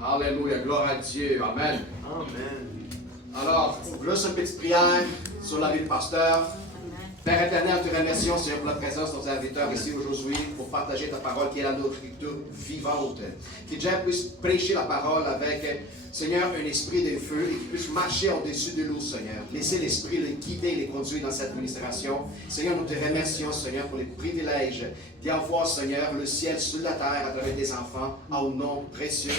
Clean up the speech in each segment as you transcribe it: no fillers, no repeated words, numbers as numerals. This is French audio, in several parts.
Alléluia, gloire à Dieu. Amen. Amen. Alors, juste une petite prière sur la vie de pasteur. Père éternel, te remercions, Seigneur, pour la présence de nos invités ici aujourd'hui pour partager ta parole qui est la nourriture vivante. Que Dieu puisse prêcher la parole avec, Seigneur, un esprit de feu et qu'il puisse marcher au-dessus de l'eau, Seigneur. Laissez l'esprit les guider, les conduire dans cette administration. Seigneur, nous te remercions, Seigneur, pour les privilèges d'y avoir, Seigneur, le ciel sur la terre à travers tes enfants, au nom précieux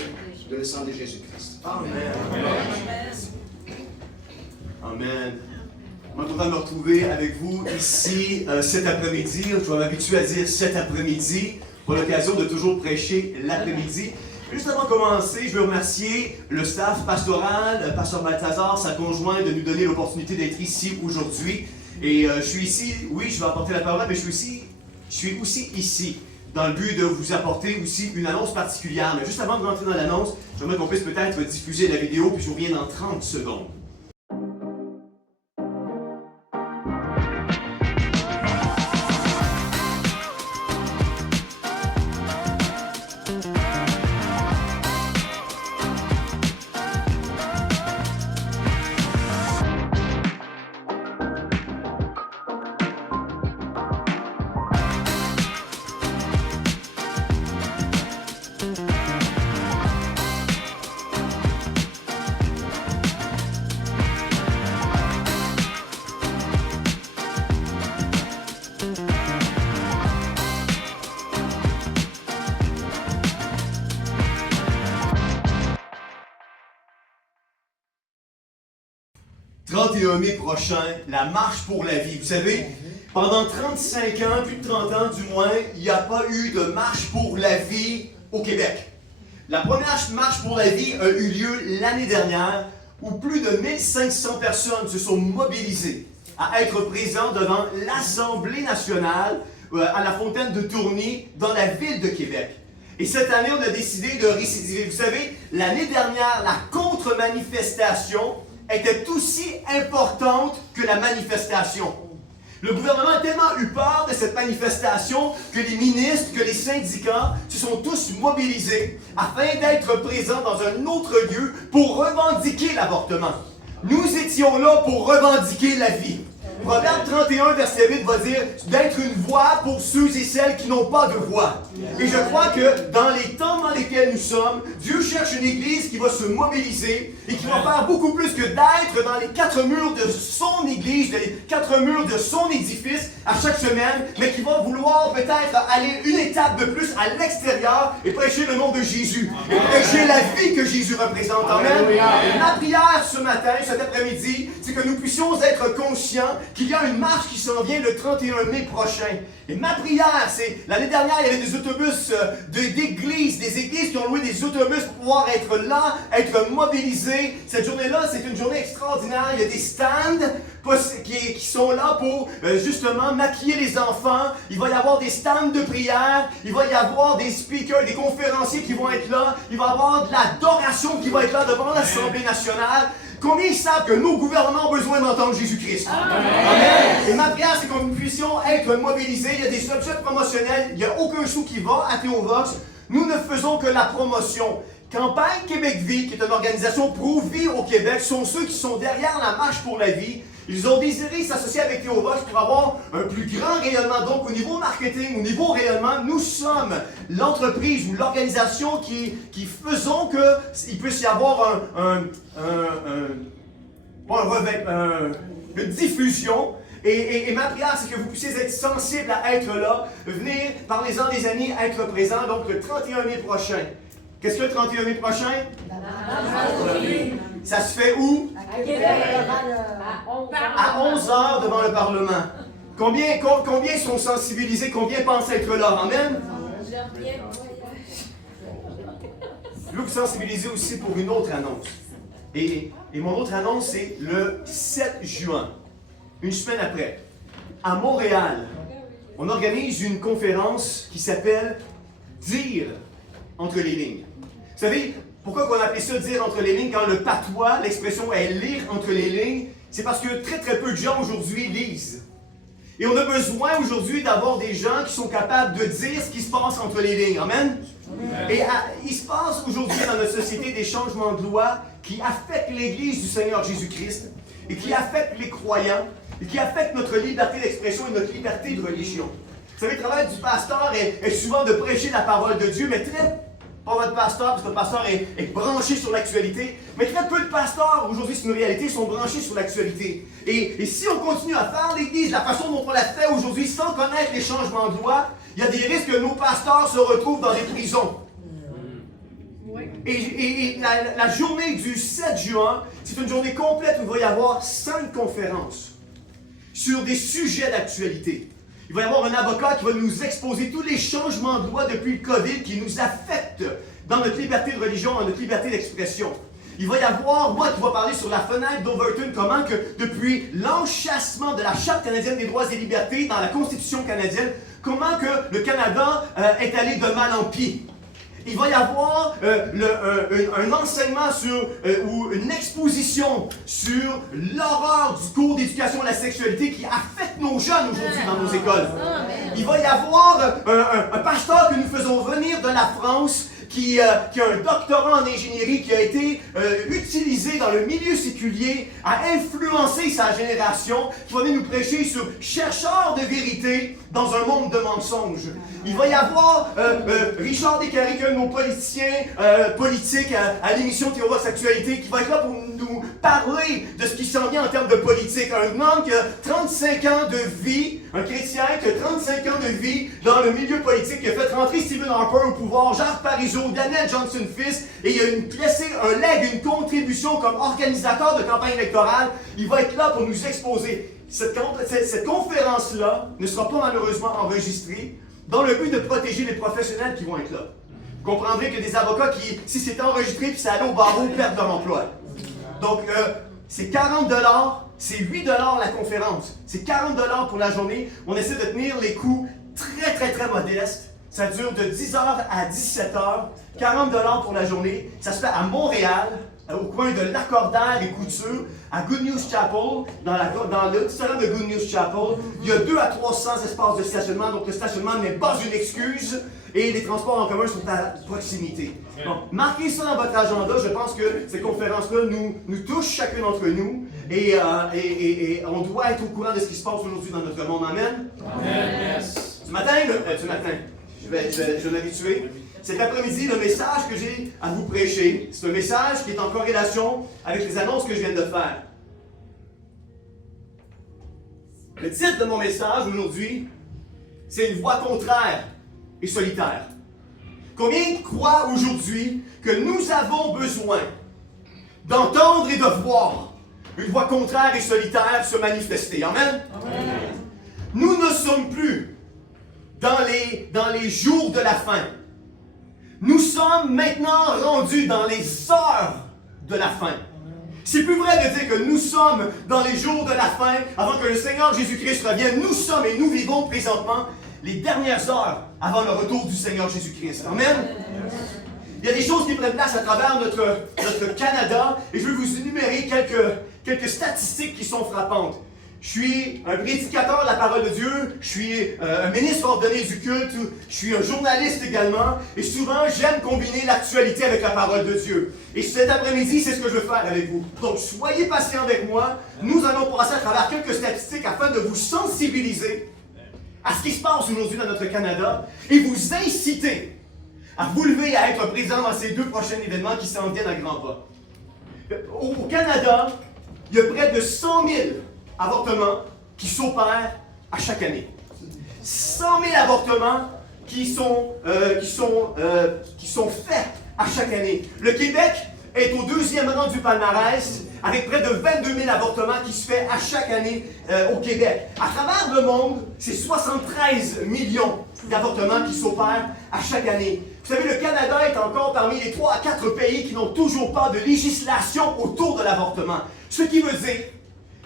de le sang de Jésus-Christ. Amen. Amen. On est content de me retrouver avec vous ici cet après-midi. Je vais m'habituer à dire cet après-midi pour l'occasion de toujours prêcher l'après-midi. Juste avant de commencer, je veux remercier le staff pastoral, Pasteur Balthazar, sa conjointe, de nous donner l'opportunité d'être ici aujourd'hui. Et je suis ici, oui, je vais apporter la parole, mais je suis aussi ici dans le but de vous apporter aussi une annonce particulière. Mais juste avant de rentrer dans l'annonce, j'aimerais qu'on puisse peut-être diffuser la vidéo, puis je vous reviens dans 30 secondes. Le 31 mai prochain, la marche pour la vie. Vous savez, pendant 35 ans, plus de 30 ans du moins, il n'y a pas eu de marche pour la vie au Québec. La première marche pour la vie a eu lieu l'année dernière, où plus de 1500 personnes se sont mobilisées à être présentes devant l'Assemblée nationale à la Fontaine de Tourny dans la ville de Québec. Et cette année, on a décidé de récidiver. Vous savez, l'année dernière, la contre-manifestation était aussi importante que la manifestation. Le gouvernement a tellement eu peur de cette manifestation que les ministres, que les syndicats se sont tous mobilisés afin d'être présents dans un autre lieu pour revendiquer l'avortement. Nous étions là pour revendiquer la vie. Proverbe 31, verset 8 va dire d'être une voix pour ceux et celles qui n'ont pas de voix. Et je crois que dans les temps dans lesquels nous sommes, Dieu cherche une église qui va se mobiliser et qui va faire beaucoup plus que d'être dans les quatre murs de son église, les quatre murs de son édifice à chaque semaine, mais qui va vouloir peut-être aller une étape de plus à l'extérieur et prêcher le nom de Jésus. Et prêcher la vie que Jésus représente. Amen. Et ma prière ce matin, cet après-midi, c'est que nous puissions être conscients qu'il y a une marche qui s'en vient le 31 mai prochain. Et ma prière, c'est, l'année dernière, il y avait des autobus d'églises, des églises qui ont loué des autobus pour pouvoir être là, être mobilisés. Cette journée-là, c'est une journée extraordinaire. Il y a des stands qui sont là pour justement maquiller les enfants. Il va y avoir des stands de prière. Il va y avoir des speakers, des conférenciers qui vont être là. Il va y avoir de l'adoration qui va être là devant l'Assemblée nationale. Combien ils savent que nos gouvernements ont besoin d'entendre Jésus-Christ? Amen. Et ma prière, c'est que nous puissions être mobilisés. Il y a des objets promotionnels. Il n'y a aucun sou qui va à Théovox. Nous ne faisons que la promotion. Campagne Québec Vie, qui est une organisation pro-vie au Québec, sont ceux qui sont derrière la marche pour la vie. Ils ont désiré s'associer avec Théovox pour avoir un plus grand rayonnement. Donc, au niveau marketing, au niveau rayonnement, nous sommes l'entreprise ou l'organisation qui faisons qu'il puisse y avoir une diffusion. Et ma prière, c'est que vous puissiez être sensibles à être là, venir par les ans des années être présents, donc le 31 mai prochain. Qu'est-ce que le 31 mai prochain? Ça se fait où? À Québec. À 11h devant le Parlement. Combien sont sensibilisés? Combien pensent être là? Amen? Je veux vous sensibiliser aussi pour une autre annonce. Et mon autre annonce, c'est le 7 juin, une semaine après, à Montréal, on organise une conférence qui s'appelle « Dire entre les lignes ». Vous savez, pourquoi on appelle ça « dire entre les lignes » quand le patois, l'expression est « lire entre les lignes », c'est parce que très très peu de gens aujourd'hui lisent. Et on a besoin aujourd'hui d'avoir des gens qui sont capables de dire ce qui se passe entre les lignes. Amen? Et il se passe aujourd'hui dans notre société des changements de loi qui affectent l'Église du Seigneur Jésus-Christ et qui affectent les croyants et qui affectent notre liberté d'expression et notre liberté de religion. Vous savez, le travail du pasteur est souvent de prêcher la parole de Dieu, mais pas votre pasteur, parce que le pasteur est branché sur l'actualité, mais très peu de pasteurs, aujourd'hui c'est une réalité, sont branchés sur l'actualité. Et si on continue à faire l'Église de la façon dont on l'a fait aujourd'hui, sans connaître les changements de loi, il y a des risques que nos pasteurs se retrouvent dans des prisons. Et la journée du 7 juin, c'est une journée complète où il va y avoir 5 conférences sur des sujets d'actualité. Il va y avoir un avocat qui va nous exposer tous les changements de loi depuis le COVID qui nous affectent dans notre liberté de religion, dans notre liberté d'expression. Il va y avoir, moi, qui va parler sur la fenêtre d'Overton, comment que depuis l'enchâssement de la Charte canadienne des droits et libertés dans la Constitution canadienne, comment que le Canada est allé de mal en pis. Il va y avoir un enseignement ou une exposition sur l'horreur du cours d'éducation à la sexualité qui affecte nos jeunes aujourd'hui dans nos écoles. Il va y avoir un pasteur que nous faisons venir de la France qui a un doctorat en ingénierie qui a été utilisé dans le milieu séculier à influencer sa génération, qui va venir nous prêcher sur chercheurs de vérité dans un monde de mensonges. Il va y avoir Richard Descaries, qui est un de nos politiciens politiques à l'émission Théovox Actualité, qui va être là pour nous parler de ce qui s'en vient en termes de politique. Un homme qui a 35 ans de vie, un chrétien qui a 35 ans de vie dans le milieu politique, qui a fait rentrer Stephen Harper au pouvoir, Jacques Parizeau, Daniel Johnson-Fils, et il a laissé un legs, une contribution comme organisateur de campagne électorale. Il va être là pour nous exposer. Cette conférence-là ne sera pas malheureusement enregistrée dans le but de protéger les professionnels qui vont être là. Vous comprendrez que des avocats qui, si c'était enregistré puis ça allait au barreau, perdent leur emploi. Donc, c'est 40 $, c'est 8 $ la conférence. C'est 40 $ pour la journée. On essaie de tenir les coûts très, très, très modestes. Ça dure de 10h à 17h. 40 $ pour la journée. Ça se fait à Montréal, au coin de Lacordaire et Couture, à Good News Chapel, dans le salon de Good News Chapel. Il y a 200 à 300 espaces de stationnement, donc le stationnement n'est pas une excuse et les transports en commun sont à proximité. Donc, marquez ça dans votre agenda. Je pense que ces conférences-là nous touchent chacun d'entre nous et on doit être au courant de ce qui se passe aujourd'hui dans notre monde. Amen? Amen. Ce matin, je vais m'habituer. Cet après-midi, le message que j'ai à vous prêcher, c'est un message qui est en corrélation avec les annonces que je viens de faire. Le titre de mon message aujourd'hui, c'est une voix contraire et solitaire. Combien croient aujourd'hui que nous avons besoin d'entendre et de voir une voix contraire et solitaire se manifester? Amen? Amen. Nous ne sommes plus dans les jours de la fin. Nous sommes maintenant rendus dans les heures de la fin. C'est plus vrai de dire que nous sommes dans les jours de la fin avant que le Seigneur Jésus-Christ revienne. Nous sommes et nous vivons présentement les dernières heures avant le retour du Seigneur Jésus-Christ. Amen. Il y a des choses qui prennent place à travers notre Canada et je vais vous énumérer quelques statistiques qui sont frappantes. Je suis un prédicateur de la parole de Dieu, je suis un ministre ordonné du culte, je suis un journaliste également, et souvent j'aime combiner l'actualité avec la parole de Dieu. Et cet après-midi, c'est ce que je veux faire avec vous. Donc soyez patients avec moi, nous allons passer à travers quelques statistiques afin de vous sensibiliser à ce qui se passe aujourd'hui dans notre Canada et vous inciter à vous lever à être présent dans ces 2 prochains événements qui s'en viennent à grands pas. Au Canada, il y a près de 100 000 avortements qui s'opèrent à chaque année. 100 000 avortements qui sont faits à chaque année. Le Québec est au 2e rang du palmarès avec près de 22 000 avortements qui se fait à chaque année au Québec. À travers le monde, c'est 73 millions d'avortements qui s'opèrent à chaque année. Vous savez, le Canada est encore parmi les 3 à 4 pays qui n'ont toujours pas de législation autour de l'avortement. Ce qui veut dire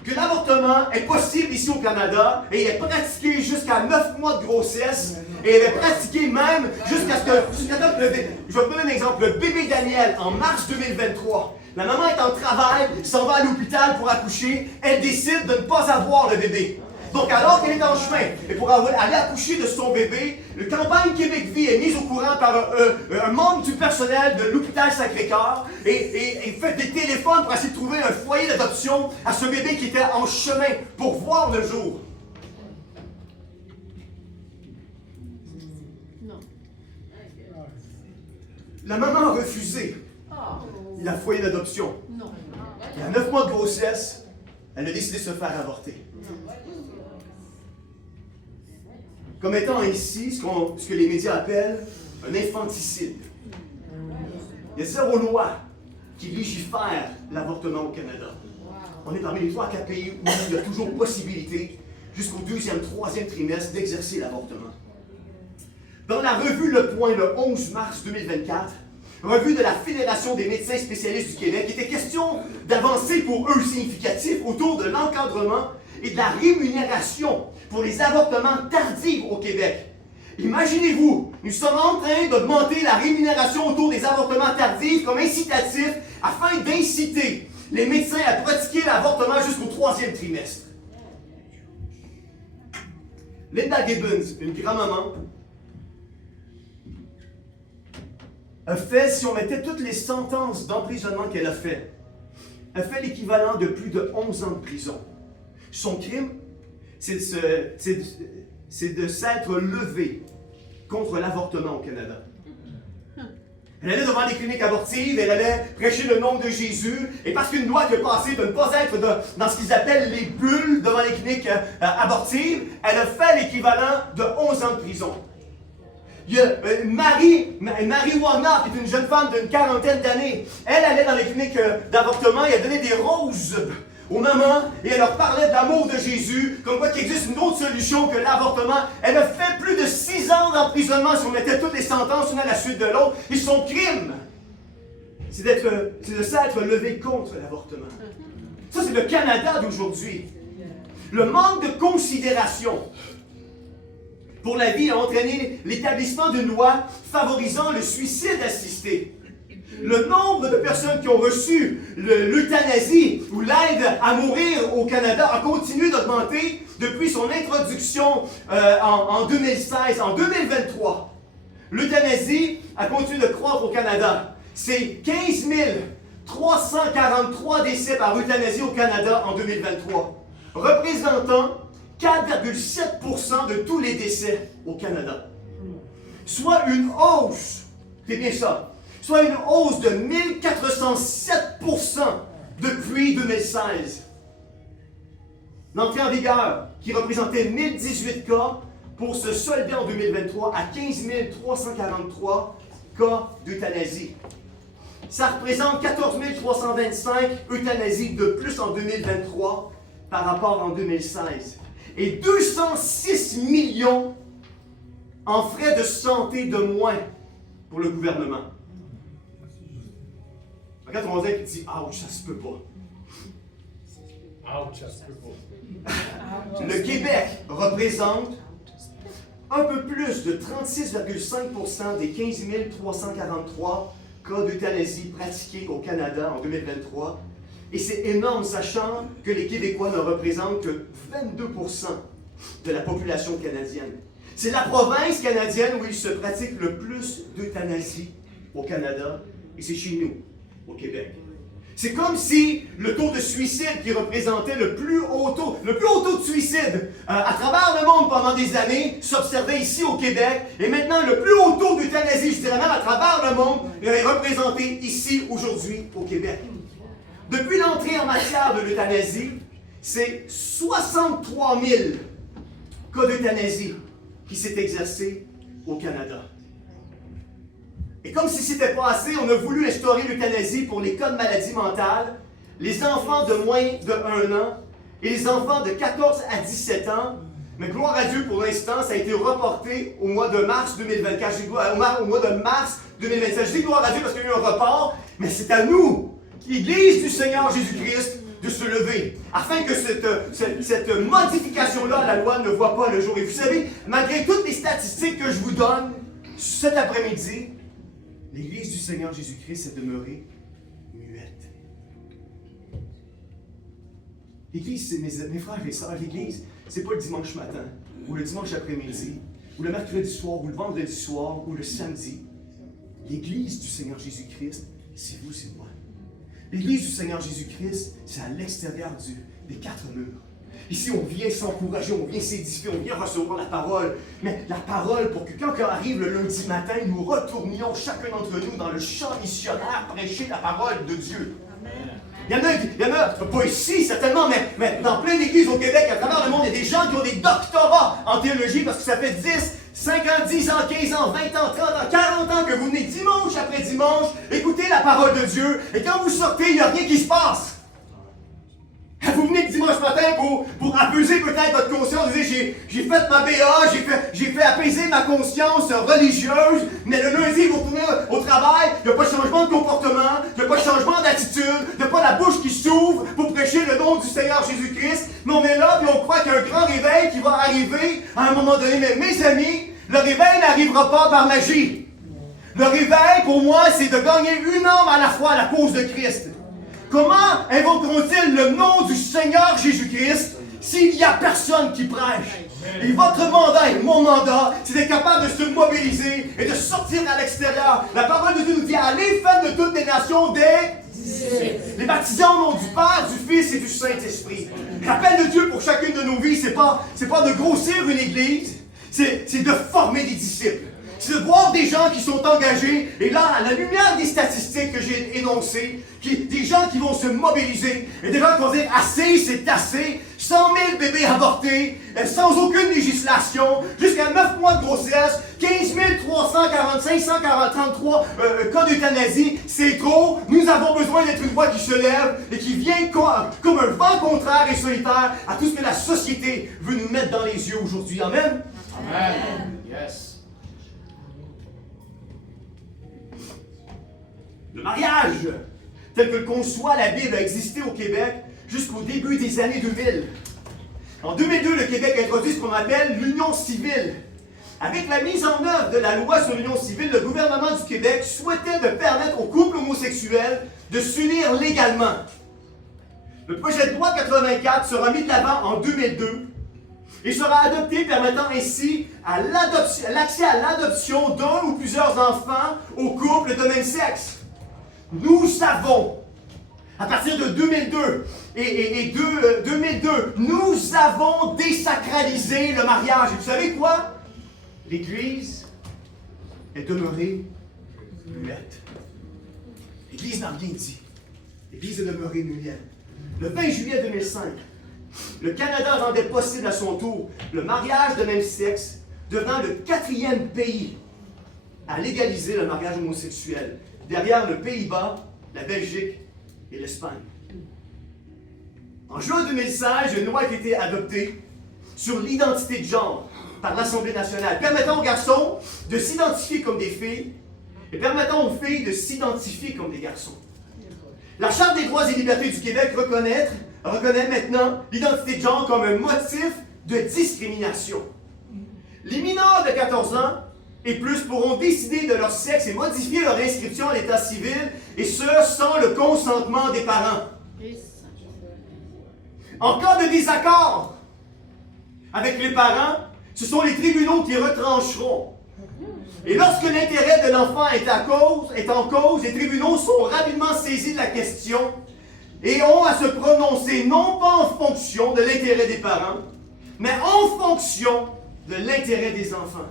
que l'avortement est possible ici au Canada et est pratiqué jusqu'à 9 mois de grossesse et elle est pratiquée même jusqu'à ce que je vais vous donner un exemple. Le bébé Daniel, en mars 2023, la maman est en travail, s'en va à l'hôpital pour accoucher, elle décide de ne pas avoir le bébé. Donc, alors qu'elle est en chemin, et pour aller accoucher de son bébé, le campagne Québec Vie est mise au courant par un membre du personnel de l'hôpital Sacré-Cœur et fait des téléphones pour essayer de trouver un foyer d'adoption à ce bébé qui était en chemin pour voir le jour. Non. La maman a refusé le foyer d'adoption. Non. Et à 9 mois de grossesse, elle a décidé de se faire avorter. Comme étant ici ce que les médias appellent un infanticide. Il y a 0 loi qui légifère l'avortement au Canada. On est parmi les 3 à 4 pays où il y a toujours possibilité, jusqu'au 2e, 3e trimestre, d'exercer l'avortement. Dans la revue Le Point, le 11 mars 2024, revue de la Fédération des médecins spécialistes du Québec, il était question d'avancées pour eux significatives autour de l'encadrement et de la rémunération pour les avortements tardifs au Québec. Imaginez-vous, nous sommes en train d'augmenter la rémunération autour des avortements tardifs comme incitatif afin d'inciter les médecins à pratiquer l'avortement jusqu'au 3e trimestre. Linda Gibbons, une grand-maman, a fait, si on mettait toutes les sentences d'emprisonnement qu'elle a fait l'équivalent de plus de 11 ans de prison. Son crime, c'est de s'être levé contre l'avortement au Canada. Elle allait devant les cliniques abortives, elle allait prêcher le nom de Jésus, et parce qu'une loi qui a passé de ne pas être dans ce qu'ils appellent les bulles devant les cliniques abortives, elle a fait l'équivalent de 11 ans de prison. Il y a Marie Warner, qui est une jeune femme d'une 40aine d'années. Elle allait dans les cliniques d'avortement et elle donnait des roses aux mamans et elle leur parlait de l'amour de Jésus, comme quoi qu'il existe une autre solution que l'avortement. Elle a fait plus de 6 ans d'emprisonnement si on mettait toutes les sentences une à la suite de l'autre. Et son crime, c'est de s'être levé contre l'avortement. Ça, c'est le Canada d'aujourd'hui. Le manque de considération pour la vie a entraîné l'établissement d'une loi favorisant le suicide assisté. Le nombre de personnes qui ont reçu l'euthanasie ou l'aide à mourir au Canada a continué d'augmenter depuis son introduction en 2016. En 2023, l'euthanasie a continué de croître au Canada. C'est 15 343 décès par euthanasie au Canada en 2023, représentant 4,7% de tous les décès au Canada. Soit une hausse, c'est bien ça, soit une hausse de 1407% depuis 2016. L'entrée en vigueur, qui représentait 1018 cas, pour se solder en 2023 à 15 343 cas d'euthanasie. Ça représente 14 325 euthanasies de plus en 2023 par rapport en 2016. Et 206 millions en frais de santé de moins pour le gouvernement. Regarde ton voisin qui dit « Ouch, ça se peut pas ». Ouch, ça se peut pas. Le Québec représente un peu plus de 36,5% des 15 343 cas d'euthanasie pratiqués au Canada en 2023. Et c'est énorme, sachant que les Québécois ne représentent que 22% de la population canadienne. C'est la province canadienne où il se pratique le plus d'euthanasie au Canada, et c'est chez nous, au Québec. C'est comme si le taux de suicide qui représentait le plus haut taux de suicide à travers le monde pendant des années s'observait ici au Québec, et maintenant le plus haut taux d'euthanasie, je dirais même à travers le monde, est représenté ici aujourd'hui au Québec. Depuis l'entrée en matière de l'euthanasie, c'est 63 000 cas d'euthanasie qui s'est exercé au Canada. Et comme si ce n'était pas assez, on a voulu instaurer l'euthanasie pour les cas de maladies mentales, les enfants de moins de 1 an et les enfants de 14 à 17 ans. Mais gloire à Dieu, pour l'instant, ça a été reporté au mois de mars 2024. Je dis au mois de mars 2027. Je dis gloire à Dieu parce qu'il y a eu un report, mais c'est à nous, l'Église du Seigneur Jésus-Christ, de se lever, afin que cette modification-là à la loi ne voit pas le jour. Et vous savez, malgré toutes les statistiques que je vous donne cet après-midi, l'Église du Seigneur Jésus-Christ est demeurée muette. L'Église, mes frères et sœurs, l'Église, c'est pas le dimanche matin, ou le dimanche après-midi, ou le mercredi soir, ou le vendredi soir, ou le samedi. L'Église du Seigneur Jésus-Christ, c'est vous, c'est moi. L'Église du Seigneur Jésus-Christ, c'est à l'extérieur des quatre murs. Ici, on vient s'encourager, on vient s'édifier, on vient recevoir la parole. Mais la parole, pour que quand arrive le lundi matin, nous retournions chacun d'entre nous dans le champ missionnaire prêcher la parole de Dieu. Il y en a, pas ici certainement, mais dans plein d'églises au Québec, à travers le monde, il y a des gens qui ont des doctorats en théologie parce que ça fait 10, 5 ans, 10 ans, 15 ans, 20 ans, 30 ans, 40 ans que vous venez dimanche après dimanche écouter la parole de Dieu, et quand vous sortez, il n'y a rien qui se passe. Vous venez le dimanche matin pour apaiser peut-être votre conscience. Vous dites, j'ai fait ma BA, j'ai fait apaiser ma conscience religieuse, mais le lundi, vous retournez au travail, il n'y a pas de changement de comportement, il n'y a pas de changement d'attitude, il n'y a pas la bouche qui s'ouvre pour prêcher le nom du Seigneur Jésus-Christ. Mais on est là et on croit qu'il y a un grand réveil qui va arriver à un moment donné. Mais mes amis, le réveil n'arrivera pas par magie. Le réveil, pour moi, c'est de gagner une âme à la fois à la cause de Christ. Comment invoqueront-ils le nom du Seigneur Jésus-Christ s'il n'y a personne qui prêche? Et votre mandat et mon mandat, c'est d'être capable de se mobiliser et de sortir à l'extérieur. La parole de Dieu nous dit, allez faire de toutes les nations des disciples. Les baptisés au nom du Père, du Fils et du Saint-Esprit. L'appel de Dieu pour chacune de nos vies, c'est pas de grossir une église, c'est de former des disciples. C'est de voir des gens qui sont engagés, et là, à la lumière des statistiques que j'ai énoncées, des gens qui vont se mobiliser, et des gens qui vont dire « assez, c'est assez », 100 000 bébés avortés, sans aucune législation, jusqu'à 9 mois de grossesse, 15 345, 133 cas d'euthanasie, c'est trop. Nous avons besoin d'être une voix qui se lève et qui vient comme un vent contraire et solitaire à tout ce que la société veut nous mettre dans les yeux aujourd'hui. Amen? Amen. Yes. Le mariage, tel que le conçoit la Bible, a existé au Québec jusqu'au début des années 2000. En 2002, le Québec introduit ce qu'on appelle l'union civile. Avec la mise en œuvre de la loi sur l'union civile, le gouvernement du Québec souhaitait de permettre aux couples homosexuels de s'unir légalement. Le projet de loi 84 sera mis de l'avant en 2002 et sera adopté, permettant ainsi l'accès à l'adoption d'un ou plusieurs enfants aux couples de même sexe. Nous savons, à partir de 2002 et 2002, nous avons désacralisé le mariage. Et vous savez quoi? L'Église est demeurée muette. L'Église n'a rien dit. L'Église est demeurée muette. Le 20 juillet 2005, le Canada rendait possible à son tour le mariage de même sexe, devenant le 4e pays à légaliser le mariage homosexuel, derrière le Pays-Bas, la Belgique et l'Espagne. En juin 2016, une loi a été adoptée sur l'identité de genre par l'Assemblée nationale, permettant aux garçons de s'identifier comme des filles et permettant aux filles de s'identifier comme des garçons. La Charte des droits et libertés du Québec reconnaît maintenant l'identité de genre comme un motif de discrimination. Les mineurs de 14 ans et plus pourront décider de leur sexe et modifier leur inscription à l'état civil, et ce, sans le consentement des parents. En cas de désaccord avec les parents, ce sont les tribunaux qui retrancheront. Et lorsque l'intérêt de l'enfant est en cause, les tribunaux sont rapidement saisis de la question et ont à se prononcer non pas en fonction de l'intérêt des parents, mais en fonction de l'intérêt des enfants.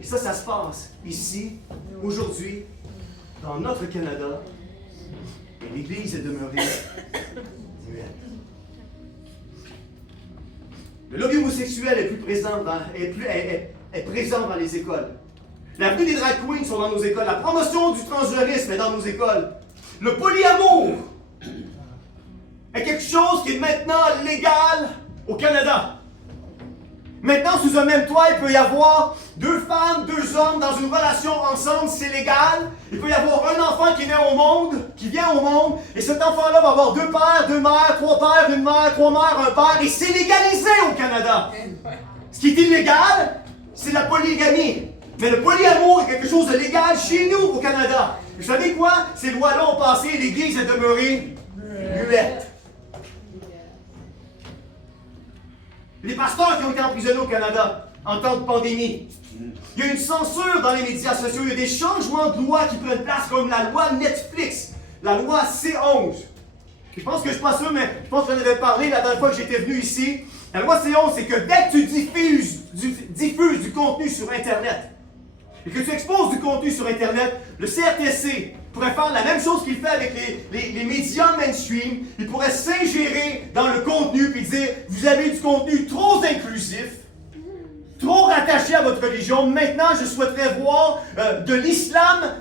Et ça se passe ici, aujourd'hui, dans notre Canada, et l'Église est demeurée muette. Le lobby homosexuel est présent dans les écoles. L'avenue des drag queens sont dans nos écoles. La promotion du transgenrisme est dans nos écoles. Le polyamour est quelque chose qui est maintenant légal au Canada. Maintenant, sous un même toit, il peut y avoir 2 femmes, 2 hommes dans une relation ensemble, c'est légal. Il peut y avoir un enfant qui vient au monde, et cet enfant-là va avoir 2 pères, 2 mères, 3 pères, 1 mère, 3 mères, 1 père, et c'est légalisé au Canada. Ce qui est illégal, c'est la polygamie. Mais le polyamour est quelque chose de légal chez nous au Canada. Et vous savez quoi? Ces lois-là ont passé et l'Église est demeurée muette. Les pasteurs qui ont été emprisonnés au Canada en temps de pandémie. Il y a une censure dans les médias sociaux. Il y a des changements de loi qui prennent place, comme la loi Netflix, la loi C11. Je pense que je ne suis pas sûr, mais je pense que j'en avais parlé la dernière fois que j'étais venu ici. La loi C11, c'est que dès que tu diffuses du contenu sur Internet et que tu exposes du contenu sur Internet, le CRTC pourrait faire la même chose qu'il fait avec les médias mainstream. Il pourrait s'ingérer dans le contenu et dire « Vous avez du contenu trop inclusif, trop rattaché à votre religion. Maintenant, je souhaiterais voir de l'islam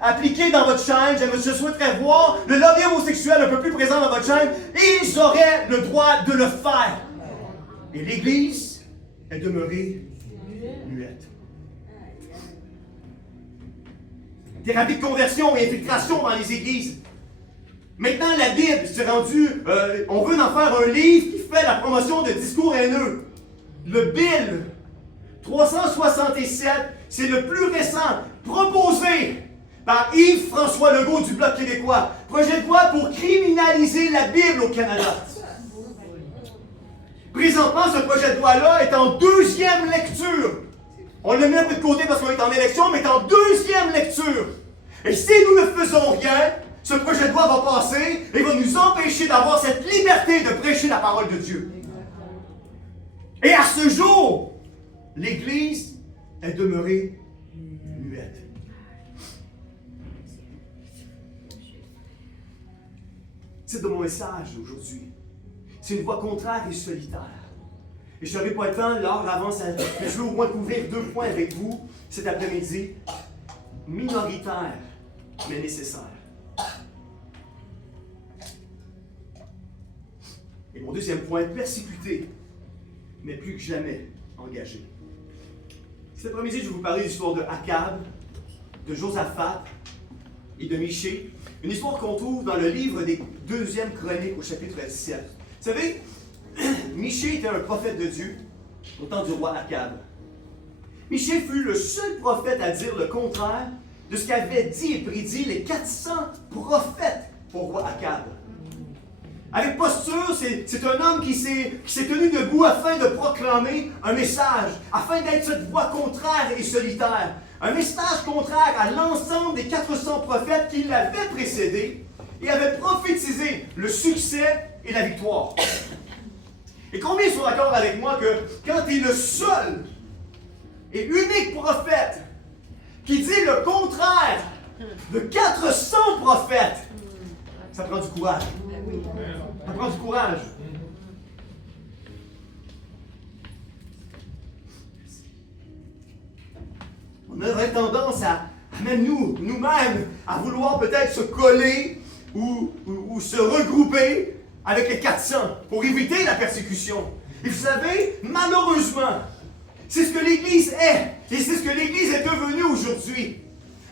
appliqué dans votre chaîne. Je souhaiterais voir le lobby homosexuel un peu plus présent dans votre chaîne. Ils auraient le droit de le faire. » Et l'Église est demeurée muette. Thérapie de conversion et infiltration dans les églises. Maintenant, la Bible s'est rendue... on veut en faire un livre qui fait la promotion de discours haineux. Le Bible 367, c'est le plus récent, proposé par Yves-François Legault du Bloc québécois. Projet de loi pour criminaliser la Bible au Canada. Présentement, ce projet de loi-là est en deuxième lecture. On l'a mis un peu de côté parce qu'on est en élection, mais est en deuxième lecture. Et si nous ne faisons rien, ce projet de loi va passer et va nous empêcher d'avoir cette liberté de prêcher la parole de Dieu. Et à ce jour, l'Église est demeurée muette. C'est de mon message aujourd'hui. C'est une voix contraire et solitaire. Et je n'aurai pas le temps, l'heure avance, mais je veux au moins couvrir 2 points avec vous cet après-midi. Minoritaire, mais nécessaire. Et mon deuxième point, persécuté, mais plus que jamais engagé. Cet après-midi, je vais vous parler de l'histoire de Akab, de Josaphat et de Michée. Une histoire qu'on trouve dans le livre des 2e Chroniques au chapitre 17. Vous savez, Michée était un prophète de Dieu au temps du roi Akab. Michée fut le seul prophète à dire le contraire de ce qu'avaient dit et prédit les 400 prophètes au roi Akab. Avec posture, c'est un homme qui s'est tenu debout afin de proclamer un message, afin d'être cette voix contraire et solitaire. Un message contraire à l'ensemble des 400 prophètes qui l'avaient précédé et avaient prophétisé le succès et la victoire. Et combien sont d'accord avec moi que quand tu es le seul et unique prophète qui dit le contraire de 400 prophètes, ça prend du courage. Ça prend du courage. On aurait tendance même nous-mêmes, à vouloir peut-être se coller ou se regrouper avec les 400 pour éviter la persécution. Et vous savez, malheureusement, c'est ce que l'Église est. Et c'est ce que l'Église est devenue aujourd'hui.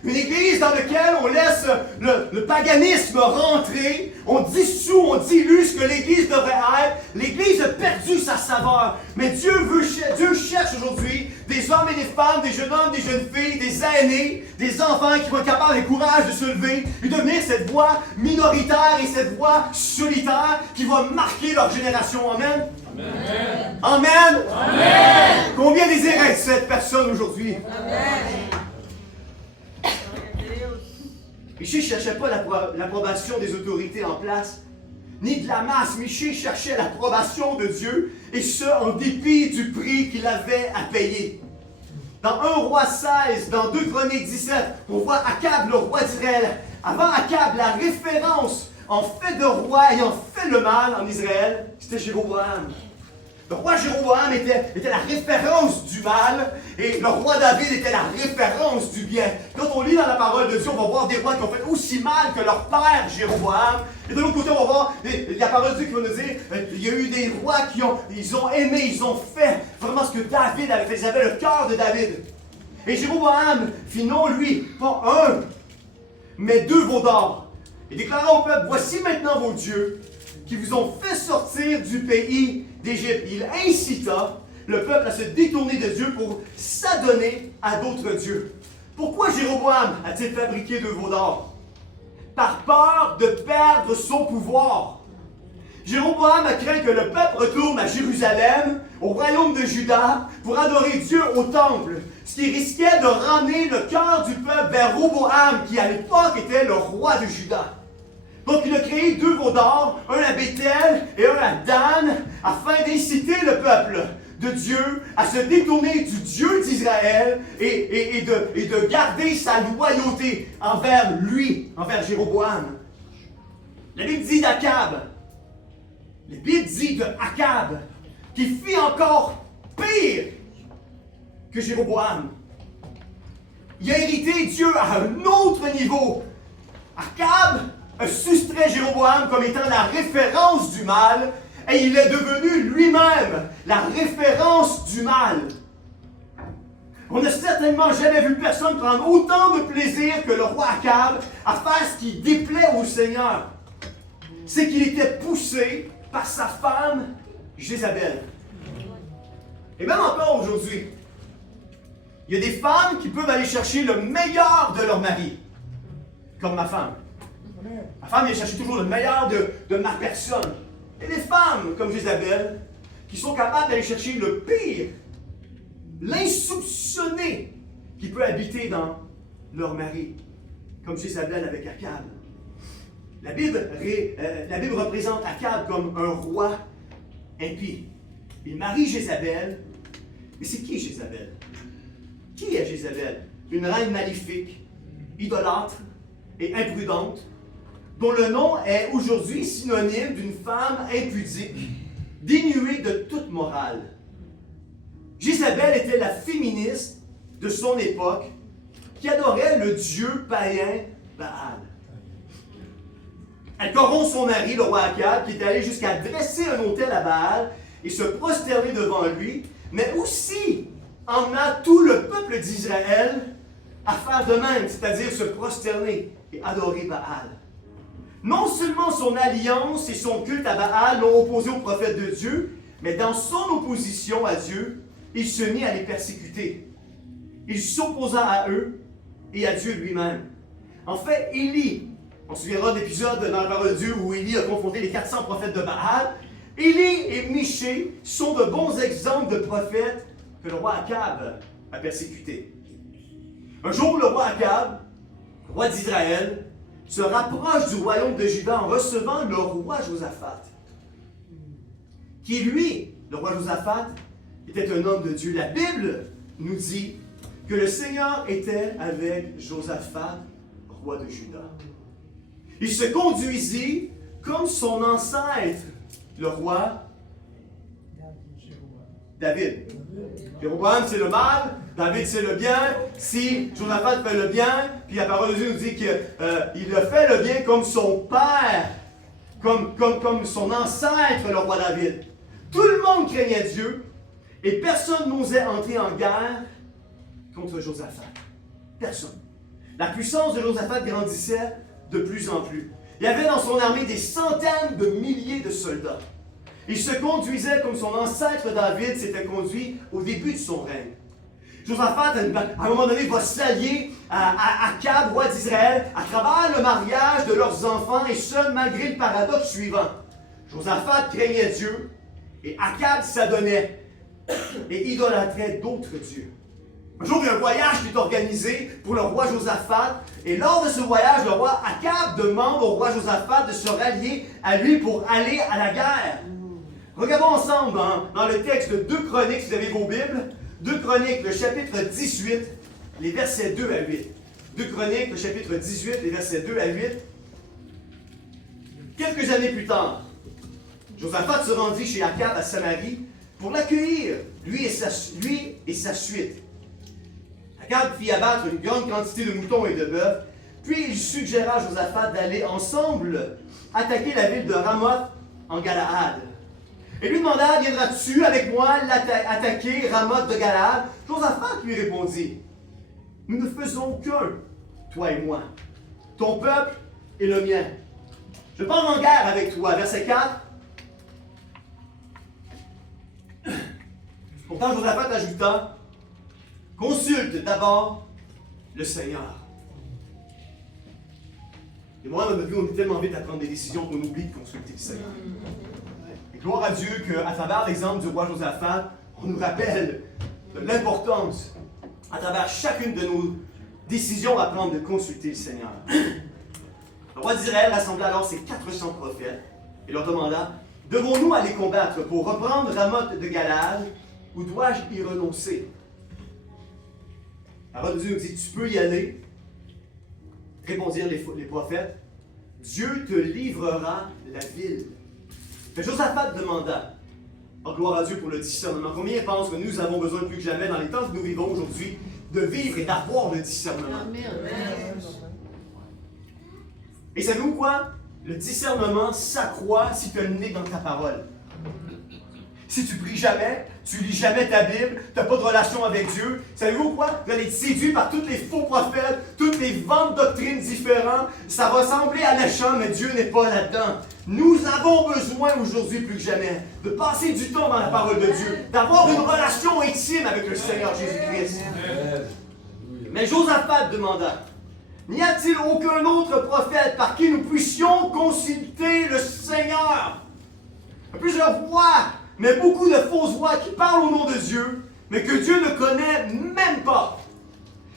Une Église dans laquelle on laisse le paganisme rentrer, on dissout, on dilue ce que l'Église devrait être. L'Église a perdu sa saveur. Mais Dieu cherche aujourd'hui des hommes et des femmes, des jeunes hommes, des jeunes filles, des aînés, des enfants qui vont être capables avec courage de se lever et devenir cette voix minoritaire et cette voix solitaire qui va marquer leur génération. Amen. Amen. Amen. Amen. Combien désirent être cette personne aujourd'hui? Amen. Michée ne cherchait pas l'approbation des autorités en place, ni de la masse. Michée cherchait l'approbation de Dieu, et ce, en dépit du prix qu'il avait à payer. Dans 1 Roi 16, dans 2 Chroniques 17, on voit Akab, le roi d'Israël. Avant Akab, la référence en fait de roi ayant fait le mal en Israël, c'était Jéroboam. Le roi Jéroboam était la référence du mal et le roi David était la référence du bien. Quand on lit dans la parole de Dieu, on va voir des rois qui ont fait aussi mal que leur père Jéroboam. Et de l'autre côté, on va voir la parole de Dieu qui va nous dire il y a eu des rois qui ont aimé, ils ont fait vraiment ce que David avait fait. Ils avaient le cœur de David. Et Jéroboam fit non, lui, pas un, mais 2 veaux d'or. Et déclara au peuple, voici maintenant vos dieux qui vous ont fait sortir du pays d'Égypte. Il incita le peuple à se détourner de Dieu pour s'adonner à d'autres dieux. Pourquoi Jéroboam a-t-il fabriqué 2 veaux d'or? Par peur de perdre son pouvoir. Jéroboam a craint que le peuple retourne à Jérusalem, au royaume de Juda, pour adorer Dieu au temple, ce qui risquait de ramener le cœur du peuple vers Roboam, qui à l'époque était le roi de Juda. Donc il a créé 2 veaux d'or, un à Béthel et un à Dan, afin d'inciter le peuple de Dieu à se détourner du Dieu d'Israël et de garder sa loyauté envers lui, envers Jéroboam. La Bible dit d'Akab, la Bible dit de Akab, qui fit encore pire que Jéroboam. Il a hérité Dieu à un autre niveau. Akab a soustrait Jéroboam comme étant la référence du mal, et il est devenu lui-même la référence du mal. On n'a certainement jamais vu personne prendre autant de plaisir que le roi Akab à faire ce qui déplaît au Seigneur. C'est qu'il était poussé par sa femme Jézabel. Et même encore aujourd'hui, il y a des femmes qui peuvent aller chercher le meilleur de leur mari, comme ma femme. Ma femme vient chercher toujours le meilleur de ma personne. Et des femmes comme Jézabel qui sont capables d'aller chercher le pire, l'insoupçonné qui peut habiter dans leur mari, comme Jézabel avec Akab. La Bible représente Akab comme un roi impie. Il marie Jézabel. Mais c'est qui Jézabel? Qui est Jézabel? Une reine maléfique, idolâtre et imprudente, dont le nom est aujourd'hui synonyme d'une femme impudique, dénuée de toute morale. Jézabel était la féministe de son époque qui adorait le dieu païen Baal. Elle corrompt son mari, le roi Akab, qui est allé jusqu'à dresser un autel à Baal et se prosterner devant lui, mais aussi emmena tout le peuple d'Israël à faire de même, c'est-à-dire se prosterner et adorer Baal. Non seulement son alliance et son culte à Baal l'ont opposé aux prophètes de Dieu, mais dans son opposition à Dieu, il se mit à les persécuter. Il s'opposa à eux et à Dieu lui-même. En fait, Élie, on se souviendra de l'épisode dans la parole de Dieu où Élie a confronté les 400 prophètes de Baal. Élie et Michée sont de bons exemples de prophètes que le roi Akab a persécutés. Un jour, le roi Akab, roi d'Israël, se rapproche du royaume de Juda en recevant le roi Josaphat, qui lui, le roi Josaphat, était un homme de Dieu. La Bible nous dit que le Seigneur était avec Josaphat, roi de Juda. Il se conduisit comme son ancêtre, le roi David. Jéroboam, c'est le mal, David, c'est le bien. Si Josaphat fait le bien, puis la parole de Dieu nous dit qu'il a fait le bien comme son père, comme son ancêtre, le roi David. Tout le monde craignait Dieu, et personne n'osait entrer en guerre contre Josaphat. Personne. La puissance de Josaphat grandissait de plus en plus. Il y avait dans son armée des centaines de milliers de soldats. Il se conduisait comme son ancêtre David s'était conduit au début de son règne. Josaphat, à un moment donné, va s'allier à Akab, roi d'Israël, à travers le mariage de leurs enfants, et ce, malgré le paradoxe suivant. Josaphat craignait Dieu, et Akab s'adonnait et idolâtrait d'autres dieux. Un jour, il y a un voyage qui est organisé pour le roi Josaphat, et lors de ce voyage, le roi Akab demande au roi Josaphat de se rallier à lui pour aller à la guerre. Regardons ensemble dans le texte de 2 Chroniques, si vous avez vos Bibles. 2 Chroniques, le chapitre 18, les versets 2 à 8. 2 Chroniques, le chapitre 18, les versets 2 à 8. Quelques années plus tard, Josaphat se rendit chez Akab à Samarie pour l'accueillir, lui et sa suite. Akab fit abattre une grande quantité de moutons et de bœufs, puis il suggéra à Josaphat d'aller ensemble attaquer la ville de Ramoth en Galaad. Et lui demanda, viendras-tu avec moi attaquer Ramoth de Galaad? Josaphat lui répondit, nous ne faisons qu'un, toi et moi, ton peuple et le mien. Je pars en guerre avec toi. Verset 4. Pourtant, Josaphat ajouta, consulte d'abord le Seigneur. Et moi, dans notre vie, on est tellement vite à prendre des décisions qu'on oublie de consulter le Seigneur. Et gloire à Dieu qu'à travers l'exemple du roi Josaphat, on nous rappelle de l'importance, à travers chacune de nos décisions à prendre, de consulter le Seigneur. Le roi d'Israël rassembla alors ses 400 prophètes et leur demanda: devons-nous aller combattre pour reprendre Ramoth de Galade ou dois-je y renoncer? La parole de Dieu nous dit: tu peux y aller. Répondirent les prophètes: Dieu te livrera la ville. Mais Josaphat demanda, en gloire à Dieu pour le discernement. Combien pensent que nous avons besoin plus que jamais dans les temps que nous vivons aujourd'hui de vivre et d'avoir le discernement? Amen. Et savez-vous quoi? Le discernement s'accroît si tu as le nez dans ta parole. Si tu pries jamais, tu lis jamais ta Bible, tu n'as pas de relation avec Dieu, savez-vous quoi? Vous allez être séduit par tous les faux prophètes, toutes les vents de doctrines différents. Ça va sembler alléchant, mais Dieu n'est pas là-dedans. Nous avons besoin aujourd'hui plus que jamais de passer du temps dans la parole de Dieu, d'avoir une relation intime avec le Seigneur Jésus-Christ. Mais Josaphat demanda: n'y a-t-il aucun autre prophète par qui nous puissions consulter le Seigneur? Plusieurs voix, mais beaucoup de fausses voix qui parlent au nom de Dieu, mais que Dieu ne connaît même pas.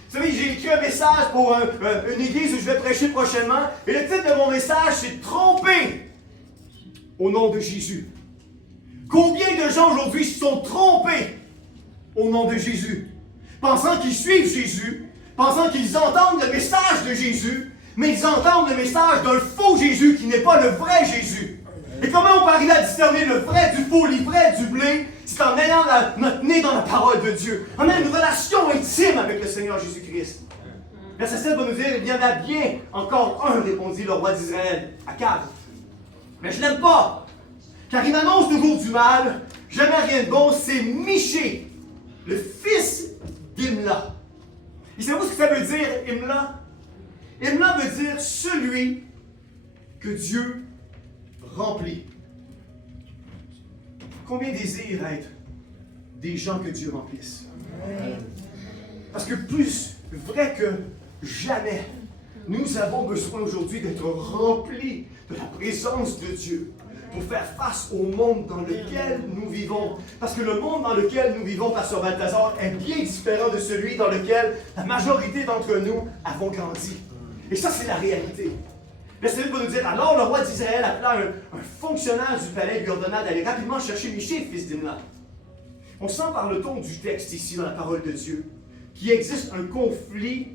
Vous savez, j'ai écrit un message pour une église où je vais prêcher prochainement, et le titre de mon message, c'est « Tromper au nom de Jésus ». Combien de gens aujourd'hui se sont trompés au nom de Jésus, pensant qu'ils suivent Jésus, pensant qu'ils entendent le message de Jésus, mais ils entendent le message d'un faux Jésus qui n'est pas le vrai Jésus. Et comment on peut arriver à discerner le vrai du faux, l'ivraie du blé? C'est en ayant notre nez dans la parole de Dieu, en ayant une relation intime avec le Seigneur Jésus-Christ. Verset 7 va nous dire: il y en a bien encore un, répondit le roi d'Israël, Akab. Mais je l'aime pas, car il m'annonce toujours du mal, jamais rien de bon, c'est Michée, le fils d'Imla. Et savez-vous ce que ça veut dire, Imla? Imla veut dire celui que Dieu remplit. Combien désirent être des gens que Dieu remplisse? Parce que plus vrai que jamais, nous avons besoin aujourd'hui d'être remplis de la présence de Dieu pour faire face au monde dans lequel nous vivons. Parce que le monde dans lequel nous vivons, Pasteur Balthazar, est bien différent de celui dans lequel la majorité d'entre nous avons grandi. Et ça, c'est la réalité. Verset 8 va nous dire: alors le roi d'Israël appela un fonctionnaire du palais et lui ordonna d'aller rapidement chercher Michée, fils d'Imla. On sent par le ton du texte ici, dans la parole de Dieu, qu'il existe un conflit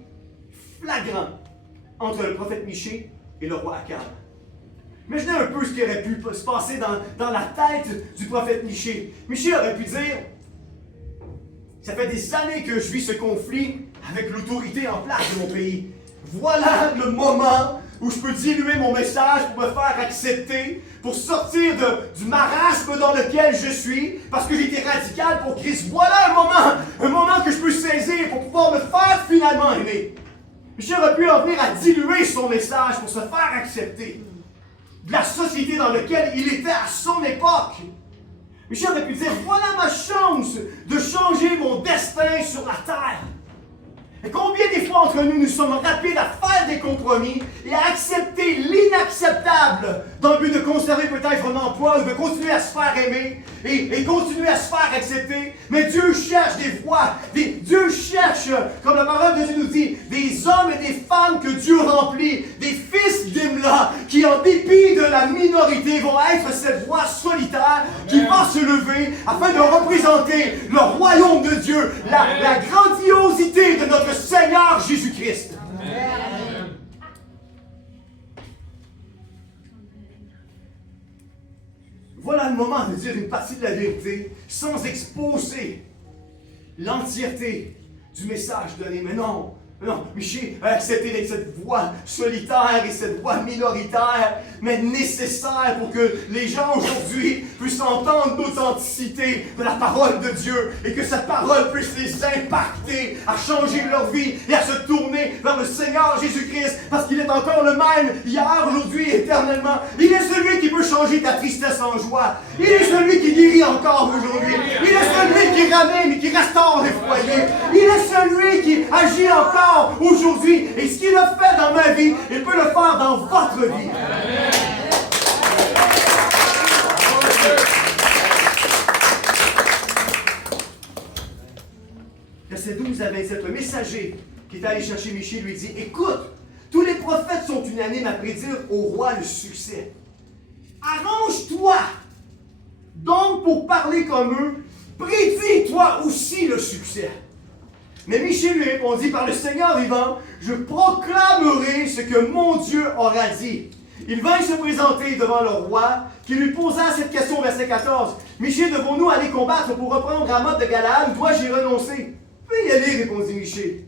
flagrant entre le prophète Michée et le roi Akab. Imaginez un peu ce qui aurait pu se passer dans la tête du prophète Michée. Michée aurait pu dire: ça fait des années que je vis ce conflit avec l'autorité en place de mon pays. Voilà le moment où je peux diluer mon message pour me faire accepter, pour sortir du marasme dans lequel je suis, parce que j'ai été radical pour Christ. Voilà un moment que je peux saisir pour pouvoir me faire finalement aimer. Michée aurait pu en venir à diluer son message pour se faire accepter de la société dans laquelle il était à son époque. Michée aurait pu dire: voilà ma chance de changer mon destin sur la terre. Et combien des fois entre nous sommes rapides à faire des compromis et à accepter l'inacceptable dans le but de conserver peut-être un emploi ou de continuer à se faire aimer et continuer à se faire accepter. Mais Dieu cherche des voies, Dieu cherche, comme la parole de Dieu nous dit, des hommes et des femmes que Dieu remplit, des fils d'Imla qui, en dépit de la minorité, vont être cette voix solitaire qui va se lever afin de représenter le royaume de Dieu, la grandiosité de notre Seigneur Jésus-Christ. Amen. Voilà le moment de dire une partie de la vérité sans exposer l'entièreté du message donné. Mais non, Michée a accepté d'être cette voix solitaire et cette voix minoritaire, mais nécessaire pour que les gens aujourd'hui puissent entendre l'authenticité de la parole de Dieu et que cette parole puisse les impacter à changer leur vie et à se tourner vers le Seigneur Jésus-Christ, parce qu'il est encore le même hier, aujourd'hui et éternellement. Il est celui qui peut changer ta tristesse en joie. Il est celui qui guérit encore aujourd'hui. Il est celui qui ramène et qui restaure les foyers. Il est celui qui agit encore aujourd'hui. Et ce qu'il a fait dans ma vie, il peut le faire dans votre vie. Verset 12 à 27, le messager qui est allé chercher Michée lui dit, écoute, tous les prophètes sont unanimes à prédire au roi le succès. Arrange-toi donc pour parler comme eux, prédis toi aussi le succès. Mais Michée lui répondit, par le Seigneur vivant, je proclamerai ce que mon Dieu aura dit. Il vint se présenter devant le roi, qui lui posa cette question, verset 14. Michée, devons-nous aller combattre pour reprendre Ramoth de Galaad, ou dois-je y renoncer? Puis y aller, répondit Michée.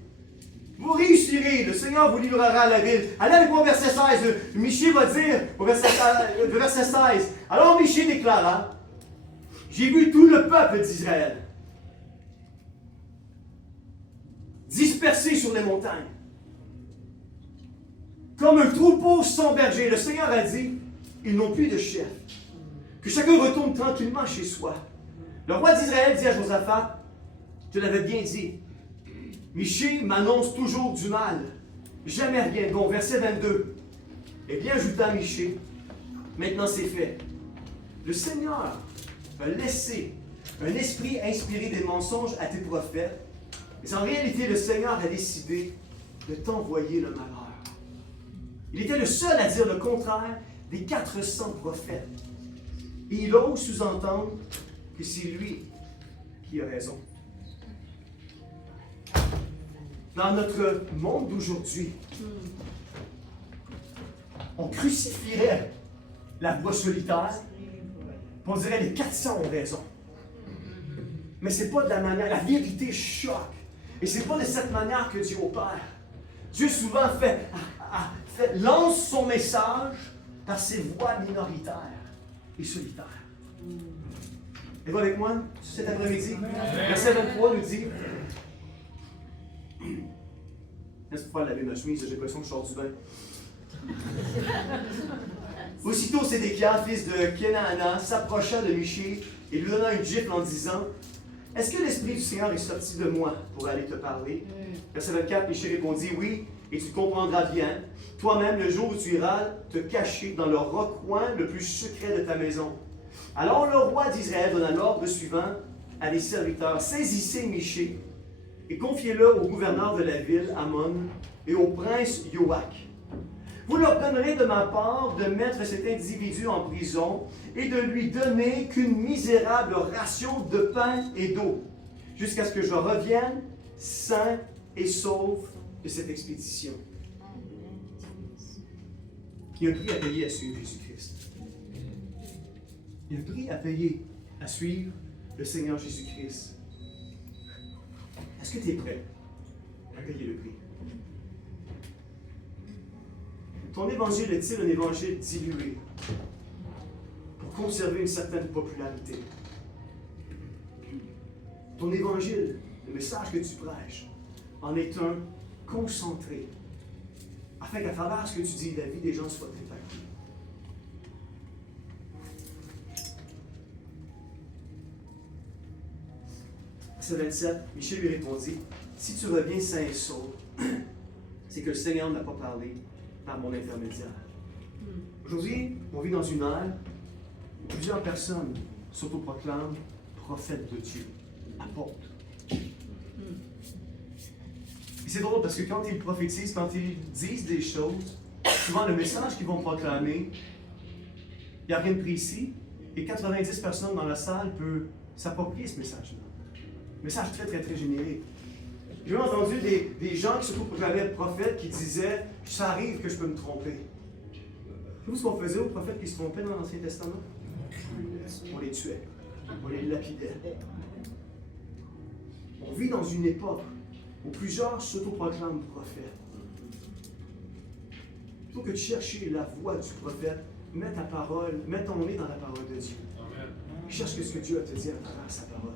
Vous réussirez, le Seigneur vous livrera à la ville. Allez avec moi au verset 16. Michée va dire, au verset 16, alors Michée déclara, j'ai vu tout le peuple d'Israël dispersé sur les montagnes, comme un troupeau sans berger. Le Seigneur a dit, ils n'ont plus de chef. Que chacun retourne tranquillement chez soi. Le roi d'Israël dit à Josaphat, je l'avais bien dit, Michée m'annonce toujours du mal, jamais rien de bon. Verset 22. Eh bien, ajouta Michée, maintenant c'est fait. Le Seigneur a laissé un esprit inspiré des mensonges à tes prophètes, mais en réalité, le Seigneur a décidé de t'envoyer le malheur. Il était le seul à dire le contraire des 400 prophètes. Et il ose sous-entendre que c'est lui qui a raison. Dans notre monde d'aujourd'hui, on crucifierait la voix solitaire, on dirait les 400 ont raison. Mais c'est pas de la manière, la vérité choque. Et c'est pas de cette manière que Dieu opère. Dieu souvent lance son message par ses voix minoritaires et solitaires. Êtes-vous avec moi cet après-midi? Verset 23 nous dit, est-ce qu'il faut laver ma chemise? J'ai l'impression que je sors du bain. Aussitôt Sédéchias, fils de Kenaana, s'approcha de Michée et lui donna une gifle en disant, est-ce que l'Esprit du Seigneur est sorti de moi pour aller te parler? Verset 24, Michée répondit, oui, et tu comprendras bien, toi-même, le jour où tu iras te cacher dans le recoin le plus secret de ta maison. Alors le roi d'Israël donna l'ordre suivant à des serviteurs, saisissez Michée et confiez-le au gouverneur de la ville, Amon, et au prince Yoach. Vous leur donnerez de ma part de mettre cet individu en prison et de lui donner qu'une misérable ration de pain et d'eau, jusqu'à ce que je revienne sain et sauf de cette expédition. Il y a un prix à payer à suivre Jésus-Christ. Il y a un prix à payer à suivre le Seigneur Jésus-Christ. Est-ce que tu es prêt à payer le prix? Ton évangile est-il un évangile dilué pour conserver une certaine popularité? Ton évangile, le message que tu prêches, en est un concentré, afin qu'à travers ce que tu dis, la vie des gens soit impactée. Verset 27, Michée lui répondit, si tu reviens sain et sauf, c'est que le Seigneur n'a pas parlé par mon intermédiaire. Aujourd'hui, on vit dans une ère où plusieurs personnes s'autoproclament prophètes de Dieu, apôtres. Et c'est drôle parce que quand ils prophétisent, quand ils disent des choses, souvent le message qu'ils vont proclamer, il n'y a rien de précis, et 90 personnes dans la salle peuvent s'approprier ce message-là. Message très, très, très générique. J'ai entendu des gens qui se proclamaient prophètes qui disaient « ça arrive que je peux me tromper ». Savez-vous ce qu'on faisait aux prophètes qui se trompaient dans l'Ancien Testament? On les tuait. On les lapidait. On vit dans une époque où plusieurs s'autoproclament prophètes. Plutôt que de chercher la voix du prophète, mets ta parole, mets ton nez dans la parole de Dieu. Cherche ce que Dieu a te dit à travers sa parole.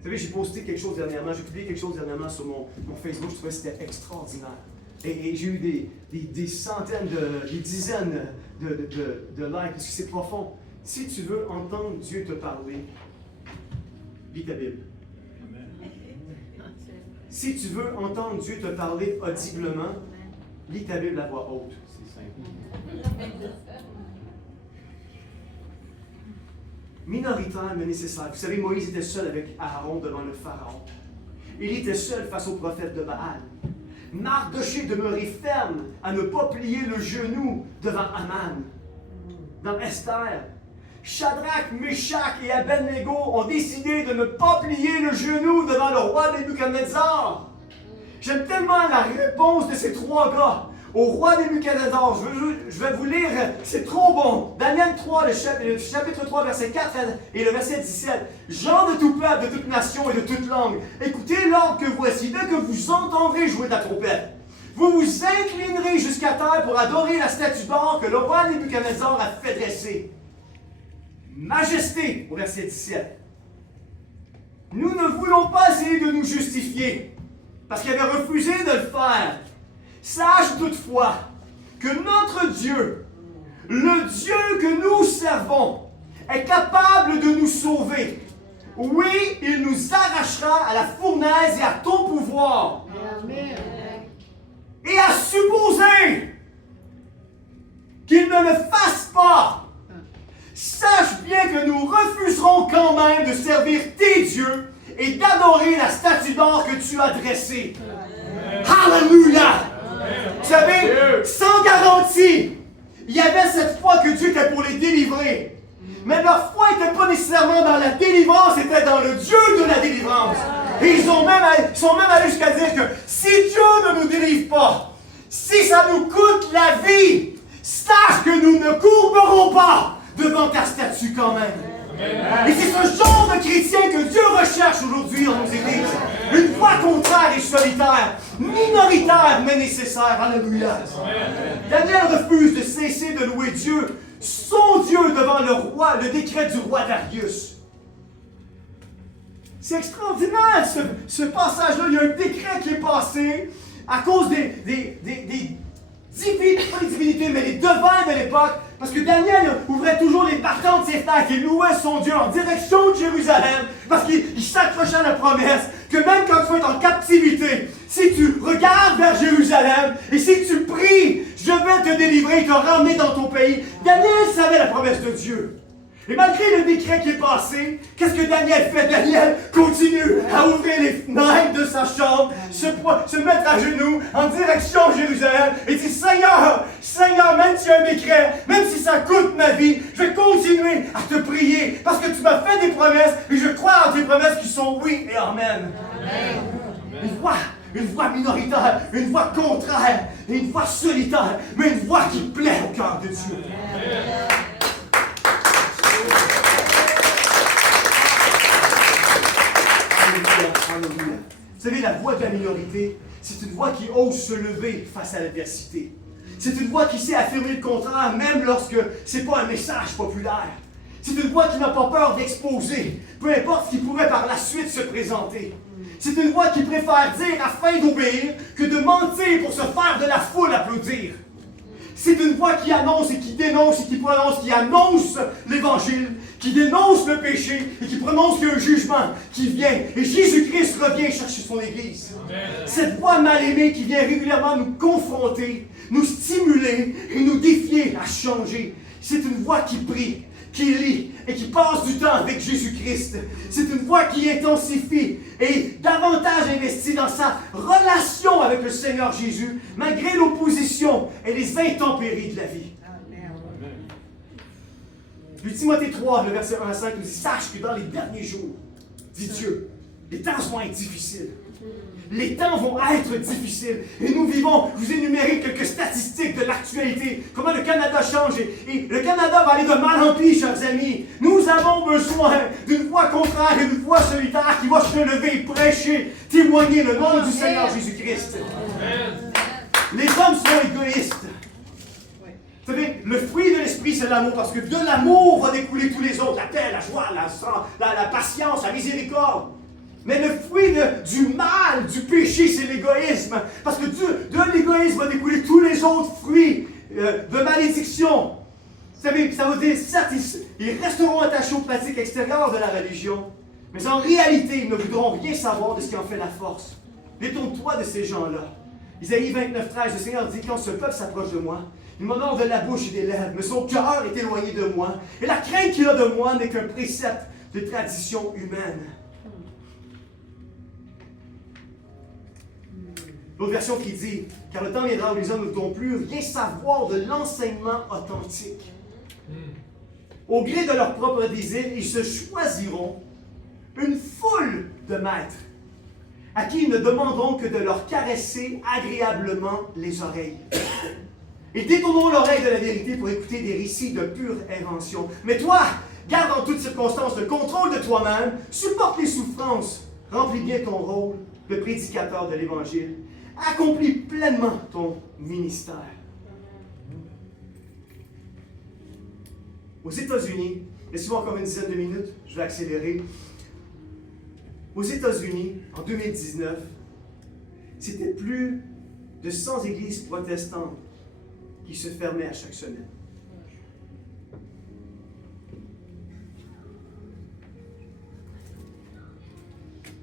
Vous savez, j'ai posté quelque chose dernièrement, j'ai publié quelque chose dernièrement sur mon Facebook, je trouvais que c'était extraordinaire. Et j'ai eu des centaines, des dizaines de l'air, parce que c'est profond. Si tu veux entendre Dieu te parler, lis ta Bible. Si tu veux entendre Dieu te parler audiblement, lis ta Bible à voix haute. C'est simple. Minoritaire mais nécessaire. Vous savez, Moïse était seul avec Aaron devant le Pharaon. Il était seul face au prophète de Baal. Mardoché demeurait ferme à ne pas plier le genou devant Aman. Dans Esther, Shadrach, Meshach et Abednego ont décidé de ne pas plier le genou devant le roi Nebuchadnezzar. J'aime tellement la réponse de ces trois gars au roi Nebuchadnezzar. Je vais vous lire, c'est trop bon. Daniel 3, le chapitre 3, verset 4 et le verset 17. Gens de tout peuple, de toute nation et de toute langue, écoutez l'ordre que voici. Dès que vous entendrez jouer de la trompette, vous vous inclinerez jusqu'à terre pour adorer la statue d'or que le roi Nebuchadnezzar a fait dresser. Majesté, au verset 17. Nous ne voulons pas essayer de nous justifier, parce qu'il avait refusé de le faire. Sache toutefois que notre Dieu, le Dieu que nous servons, est capable de nous sauver. Oui, il nous arrachera à la fournaise et à ton pouvoir. Amen. Et à supposer qu'il ne le fasse pas, sache bien que nous refuserons quand même de servir tes dieux et d'adorer la statue d'or que tu as dressée. Alléluia! Vous savez, sans garantie, il y avait cette foi que Dieu était pour les délivrer. Mais leur foi n'était pas nécessairement dans la délivrance, c'était dans le Dieu de la délivrance. Et ils sont même allés jusqu'à dire que si Dieu ne nous délivre pas, si ça nous coûte la vie, sache que nous ne courberons pas devant ta statue quand même. Et c'est ce genre de chrétien que Dieu recherche aujourd'hui dans nos églises. Une foi contraire et solitaire, minoritaire mais nécessaire. Alléluia. Daniel refuse de cesser de louer Dieu, son Dieu, devant le décret du roi Darius. C'est extraordinaire ce passage-là. Il y a un décret qui est passé à cause des divinités, mais les devins de l'époque. Parce que Daniel ouvrait toujours les partantes de ses fenêtres et louait son Dieu en direction de Jérusalem. Parce qu'il s'accrochait à la promesse que même quand tu vas être en captivité, si tu regardes vers Jérusalem et si tu pries, je vais te délivrer et te ramener dans ton pays. Daniel savait la promesse de Dieu. Et malgré le décret qui est passé, qu'est-ce que Daniel fait? Daniel continue à ouvrir les fenêtres de sa chambre, se mettre à genoux en direction de Jérusalem et dit, Seigneur, même s'il y a un décret, même si ça coûte ma vie, je vais continuer à te prier parce que tu m'as fait des promesses et je crois en tes promesses qui sont oui et amen. Amen. Une voix minoritaire, une voix contraire, et une voix solitaire, mais une voix qui plaît au cœur de Dieu. Amen. Vous savez, la voix de la minorité, c'est une voix qui ose se lever face à l'adversité. C'est une voix qui sait affirmer le contraire, même lorsque ce n'est pas un message populaire. C'est une voix qui n'a pas peur d'exposer, peu importe ce qui pourrait par la suite se présenter. C'est une voix qui préfère dire afin d'obéir que de mentir pour se faire de la foule applaudir. C'est une voix qui annonce et qui dénonce et qui prononce, qui annonce l'Évangile, qui dénonce le péché et qui prononce qu'il y a un jugement qui vient. Et Jésus-Christ revient chercher son Église. Amen. Cette voix mal-aimée qui vient régulièrement nous confronter, nous stimuler et nous défier à changer. C'est une voix qui prie, qui lit et qui passe du temps avec Jésus-Christ. C'est une voix qui intensifie et davantage investie dans sa relation avec le Seigneur Jésus, malgré l'opposition et les intempéries de la vie. Amen. 2 Timothée 3, le verset 1 à 5 nous dit, sache que dans les derniers jours, dit Dieu, les temps vont être difficiles. Les temps vont être difficiles. Et nous vivons, je vous énumérer quelques statistiques de l'actualité, comment le Canada change. Et le Canada va aller de mal en pis, chers amis. Nous avons besoin d'une voix contraire et d'une voix solitaire qui va se lever et prêcher, témoigner le nom du Seigneur Jésus-Christ. Les hommes sont égoïstes. Vous savez, le fruit de l'esprit, c'est l'amour, parce que de l'amour va découler tous les autres. La paix, la joie, la patience, la miséricorde. Mais le fruit du mal, du péché, c'est l'égoïsme. Parce que de l'égoïsme va découler tous les autres fruits de malédiction. savez, ça veut dire, certes, ils resteront attachés aux pratiques extérieures de la religion, mais en réalité, ils ne voudront rien savoir de ce qui en fait la force. Détourne-toi de ces gens-là. Isaïe 29, 13, le Seigneur dit, quand ce peuple s'approche de moi, il m'honore de la bouche et des lèvres, mais son cœur est éloigné de moi, et la crainte qu'il a de moi n'est qu'un précepte de tradition humaine. L'autre version qui dit, car le temps viendra où les hommes ne voudront plus rien savoir de l'enseignement authentique. Au gré de leur propre désir, ils se choisiront une foule de maîtres à qui ils ne demanderont que de leur caresser agréablement les oreilles. Ils détourneront l'oreille de la vérité pour écouter des récits de pure invention. Mais toi, garde en toutes circonstances le contrôle de toi-même, supporte les souffrances, remplis bien ton rôle de prédicateur de l'Évangile, accomplis pleinement ton ministère. Aux États-Unis, laissez-moi encore une dizaine de minutes, je vais accélérer. Aux États-Unis, en 2019, c'était plus de 100 églises protestantes qui se fermaient à chaque semaine.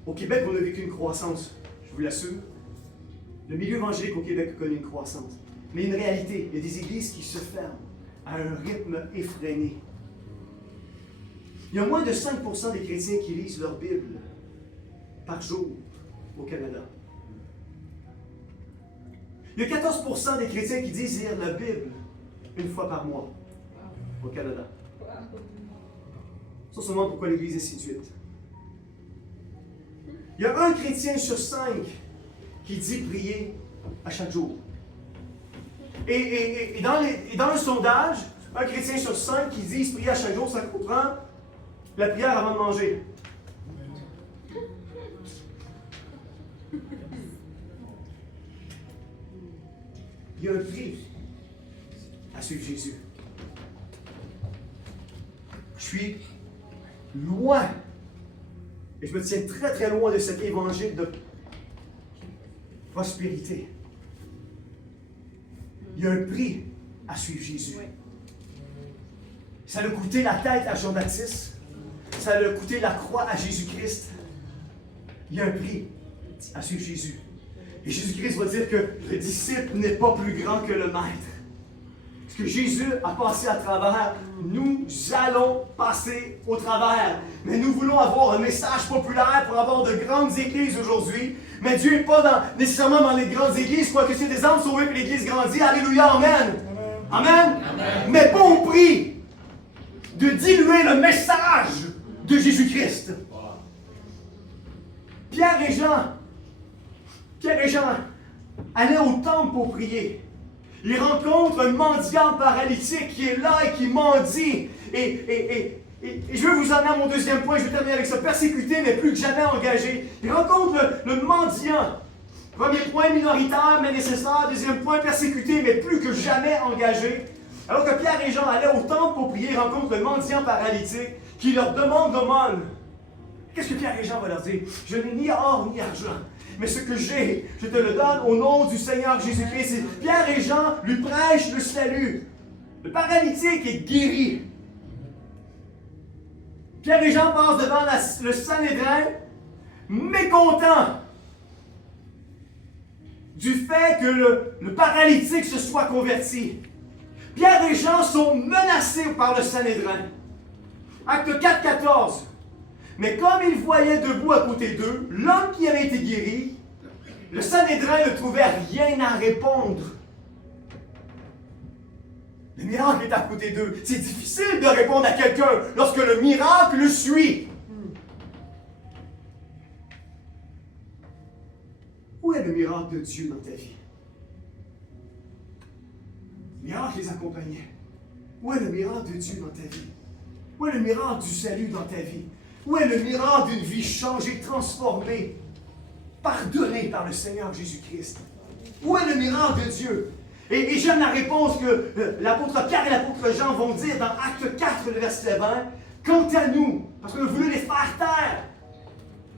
Au Québec, on a vécu une croissance, je vous l'assure. Le milieu évangélique au Québec a connu une croissance. Mais une réalité, il y a des églises qui se ferment à un rythme effréné. Il y a moins de 5% des chrétiens qui lisent leur Bible par jour au Canada. Il y a 14% des chrétiens qui disent lire la Bible une fois par mois au Canada. Ça se demande pourquoi l'Église est si réduite. Il y a un chrétien sur 5 qui dit prier à chaque jour. Et dans le sondage, un chrétien sur 5 qui dit prier à chaque jour, ça comprend la prière avant de manger. Il y a un prix à suivre Jésus. Je suis loin, et je me tiens très très loin de cet évangile de prospérité. Il y a un prix à suivre Jésus. Ça a coûté la tête à Jean-Baptiste. Ça a coûté la croix à Jésus-Christ. Il y a un prix à suivre Jésus. Et Jésus-Christ va dire que le disciple n'est pas plus grand que le maître. Ce que Jésus a passé à travers, nous allons passer au travers. Mais nous voulons avoir un message populaire pour avoir de grandes églises aujourd'hui. Mais Dieu n'est pas nécessairement dans les grandes églises, quoique c'est des âmes sauvées et l'Église grandit. Alléluia, Amen. Amen. Amen. Mais pas au prix de diluer le message de Jésus-Christ. Pierre et Jean allaient au temple pour prier. Ils rencontrent un mendiant paralytique qui est là et qui mendie. Et je vais vous emmener à mon deuxième point, je vais terminer avec ça. Persécuté, mais plus que jamais engagé. Ils rencontrent le mendiant. Premier point, minoritaire, mais nécessaire. Deuxième point, persécuté, mais plus que jamais engagé. Alors que Pierre et Jean allaient au temple pour prier, ils rencontrent le mendiant paralytique qui leur demande d'aumône. Qu'est-ce que Pierre et Jean vont leur dire? Je n'ai ni or ni argent, mais ce que j'ai, je te le donne au nom du Seigneur Jésus-Christ. Pierre et Jean lui prêchent le salut. Le paralytique est guéri. Pierre et Jean passent devant le Sanhédrin, mécontents du fait que le paralytique se soit converti. Pierre et Jean sont menacés par le Sanhédrin. Acte 4, 14. Mais comme ils voyaient debout à côté d'eux l'homme qui avait été guéri, le Sanhédrin ne trouvait rien à répondre. Le miracle est à côté d'eux. C'est difficile de répondre à quelqu'un lorsque le miracle le suit. Où est le miracle de Dieu dans ta vie? Le miracle les accompagnait. Où est le miracle de Dieu dans ta vie? Où est le miracle du salut dans ta vie? Où est le miracle d'une vie changée, transformée, pardonnée par le Seigneur Jésus-Christ? Où est le miracle de Dieu? Et j'aime la réponse que l'apôtre Pierre et l'apôtre Jean vont dire dans Acte 4, le verset 20. Quant à nous, parce qu'on a voulu les faire taire,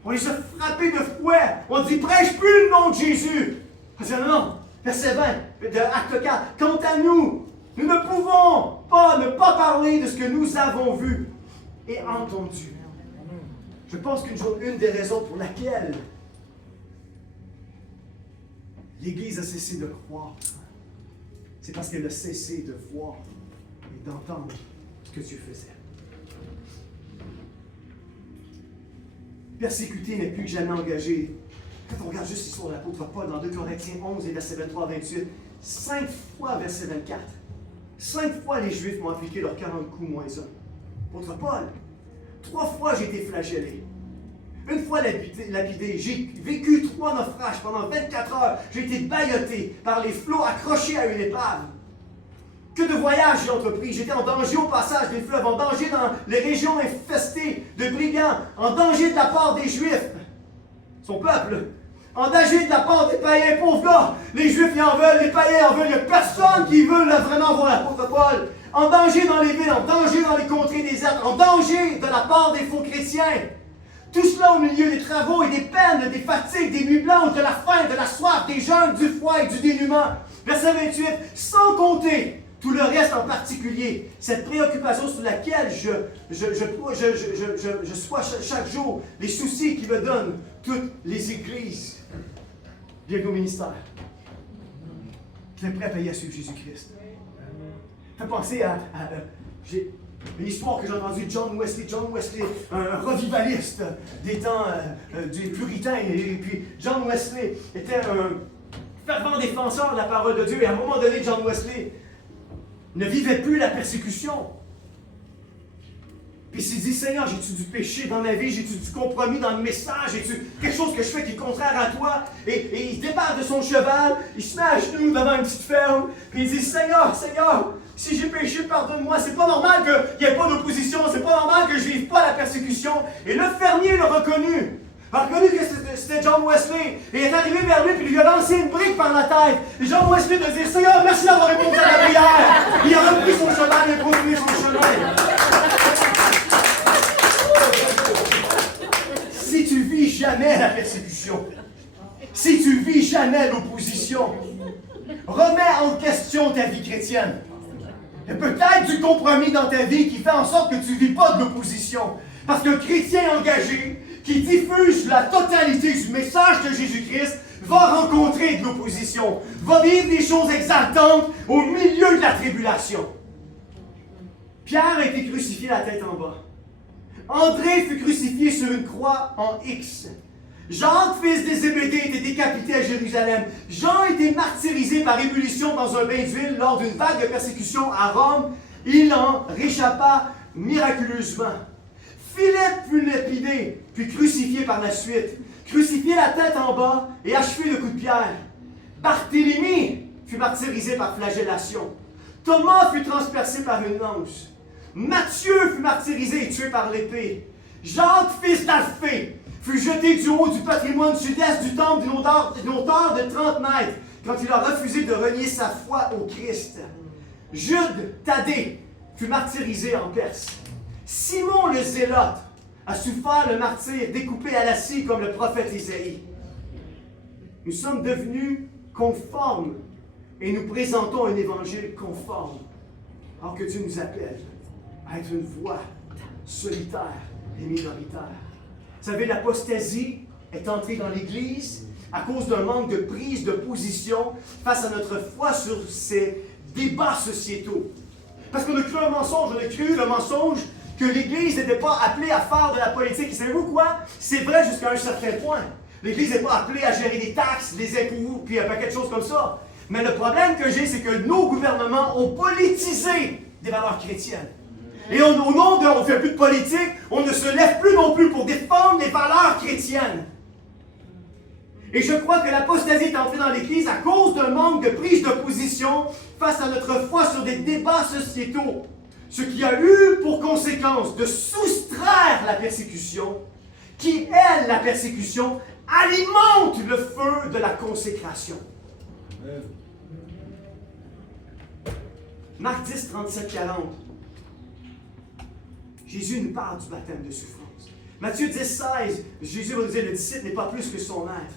on les a frappés de fouet, on dit prêche plus le nom de Jésus. On dit non, verset 20 de Acte 4. Quant à nous, nous ne pouvons pas ne pas parler de ce que nous avons vu et entendu. Je pense qu'une des raisons pour laquelle l'Église a cessé de croire, c'est parce qu'elle a cessé de voir et d'entendre ce que Dieu faisait. Persécuté n'est plus que jamais engagé. Quand on regarde juste l'histoire de l'apôtre Paul dans 2 Corinthiens 11 et versets 23 à 28, 5 fois verset 24, 5 fois les Juifs m'ont appliqué leurs 40 coups moins un. Apôtre Paul, 3 fois j'ai été flagellé. Une fois lapidé, j'ai vécu 3 naufrages pendant 24 heures. J'ai été bâilloté par les flots accrochés à une épave. Que de voyages j'ai entrepris. J'étais en danger au passage des fleuves, en danger dans les régions infestées de brigands, en danger de la part des Juifs, son peuple, en danger de la part des païens. Pauvres gars, les Juifs y en veulent, les païens en veulent. Il n'y a personne qui veut là, vraiment voir l'apôtre Paul. En danger dans les villes, en danger dans les contrées désertes, en danger de la part des faux chrétiens. Tout cela au milieu des travaux et des peines, des fatigues, des nuits blanches, de la faim, de la soif, des jeûnes, du froid et du dénuement. Verset 28, sans compter tout le reste en particulier, cette préoccupation sur laquelle je sois chaque jour, les soucis qui me donnent toutes les églises. Bienvenue au ministère. Qui est prêt à payer à suivre Jésus-Christ. Fais penser à une histoire que j'ai entendue de John Wesley. John Wesley, un revivaliste des temps des puritains. Et puis John Wesley était un fervent défenseur de la parole de Dieu. Et à un moment donné, John Wesley ne vivait plus la persécution. Puis il s'est dit, Seigneur, j'ai-tu du péché dans ma vie? J'ai-tu du compromis dans le message? J'ai-tu quelque chose que je fais qui est contraire à toi? Et il se débarque de son cheval, il se met à genoux devant une petite ferme, puis il dit, Seigneur, Seigneur, si j'ai péché, pardonne-moi. C'est pas normal qu'il n'y ait pas d'opposition, c'est pas normal que je ne vive pas la persécution. Et le fermier l'a reconnu. Il a reconnu que c'était John Wesley. Et il est arrivé vers lui, puis il lui a lancé une brique par la tête. Et John Wesley a dit, Seigneur, merci d'avoir répondu à la prière. Il a repris son cheval et a continué son chemin. Si tu vis jamais la persécution, si tu vis jamais l'opposition, remets en question ta vie chrétienne. Il y a peut-être du compromis dans ta vie qui fait en sorte que tu ne vis pas de l'opposition. Parce qu'un chrétien engagé qui diffuse la totalité du message de Jésus-Christ va rencontrer de l'opposition, va vivre des choses exaltantes au milieu de la tribulation. Pierre a été crucifié la tête en bas. André fut crucifié sur une croix en X. Jacques, fils des Zébédée, était décapité à Jérusalem. Jean était martyrisé par ébullition dans un bain d'huile lors d'une vague de persécution à Rome. Il en réchappa miraculeusement. Philippe fut lapidé, puis crucifié par la suite. Crucifié la tête en bas et achevé de coups de pierre. Barthélemy fut martyrisé par flagellation. Thomas fut transpercé par une lance. Matthieu fut martyrisé et tué par l'épée. Jacques, fils d'Alphée, fut jeté du haut du patrimoine sud-est du temple d'une hauteur de 30 mètres quand il a refusé de renier sa foi au Christ. Jude Thaddée fut martyrisé en Perse. Simon le Zélote a souffert le martyre découpé à la scie comme le prophète Isaïe. Nous sommes devenus conformes et nous présentons un évangile conforme, alors que Dieu nous appelle à être une voix solitaire et minoritaire. Vous savez, l'apostasie est entrée dans l'Église à cause d'un manque de prise de position face à notre foi sur ces débats sociétaux. Parce qu'on a cru un mensonge, on a cru le mensonge que l'Église n'était pas appelée à faire de la politique. Et savez-vous quoi? C'est vrai jusqu'à un certain point. L'Église n'est pas appelée à gérer des taxes, des impôts, puis un paquet de choses comme ça. Mais le problème que j'ai, c'est que nos gouvernements ont politisé des valeurs chrétiennes. Et au nom de on ne fait plus de politique, on ne se lève plus non plus pour défendre les valeurs chrétiennes. Et je crois que l'apostasie est entrée dans l'Église à cause d'un manque de prise de position face à notre foi sur des débats sociétaux. Ce qui a eu pour conséquence de soustraire la persécution, qui, elle, la persécution, alimente le feu de la consécration. Marc 10, 37, 40. Jésus nous parle du baptême de souffrance. Matthieu 10, 16, Jésus va nous dire, le disciple n'est pas plus que son maître.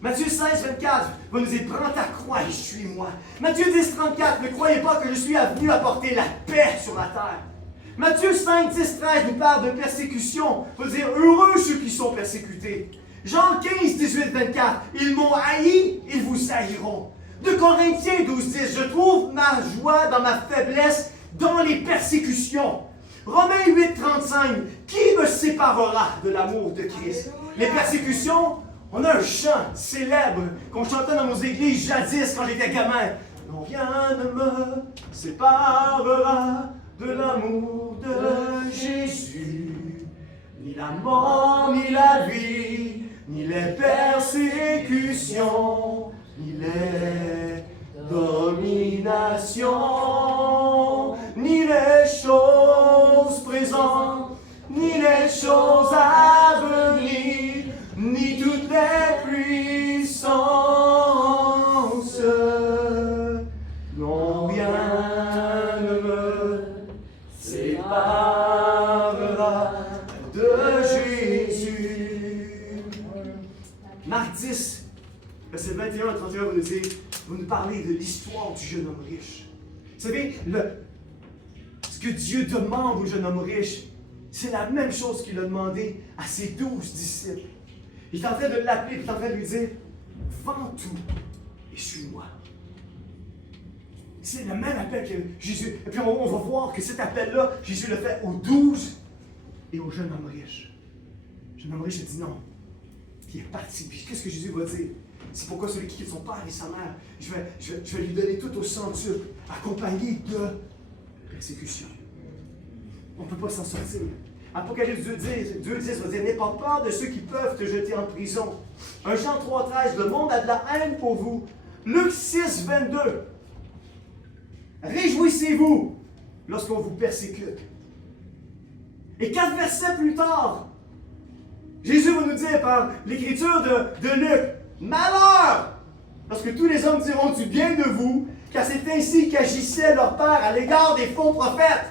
Matthieu 16, 24 va nous dire, prends ta croix et suis-moi. Matthieu 10, 34, ne croyez pas que je suis venu apporter la paix sur la terre. Matthieu 5, 10, 13 nous parle de persécution. Il va dire, heureux ceux qui sont persécutés. Jean 15, 18, 24, ils m'ont haï, ils vous haïront. 2 Corinthiens 12, 10, je trouve ma joie dans ma faiblesse, dans les persécutions. Romains 8, 35, qui me séparera de l'amour de Christ? Les persécutions, on a un chant célèbre qu'on chantait dans nos églises jadis quand j'étais gamin. Non, rien ne me séparera de l'amour de Jésus, ni la mort, ni la vie, ni les persécutions, ni les dominations, ni les choses présentes, ni les choses à venir, ni toutes les puissances. Non, rien ne me séparera de Jésus. Marc 10, verset 21 à 31 va nous parler de l'histoire du jeune homme riche. Vous savez, ce que Dieu demande au jeune homme riche, c'est la même chose qu'il a demandé à ses 12 disciples. Il est en train de l'appeler, il est en train de lui dire, vends tout et suis-moi. C'est le même appel que Jésus. Et puis on va voir que cet appel-là, Jésus le fait aux 12 et au jeune homme riche. Le jeune homme riche a dit non. Puis il est parti. Puis qu'est-ce que Jésus va dire? C'est pourquoi celui qui quitte son père et sa mère, je vais lui donner tout au centuple, accompagné de persécution. On ne peut pas s'en sortir. Apocalypse 2.10 va dire, n'aie pas peur de ceux qui peuvent te jeter en prison. 1 Jean 3.13, le monde a de la haine pour vous. Luc 6.22, réjouissez-vous lorsqu'on vous persécute. Et 4 versets plus tard, Jésus va nous dire par l'écriture de Luc, malheur, lorsque tous les hommes diront du bien de vous, car c'est ainsi qu'agissait leur Père à l'égard des faux prophètes.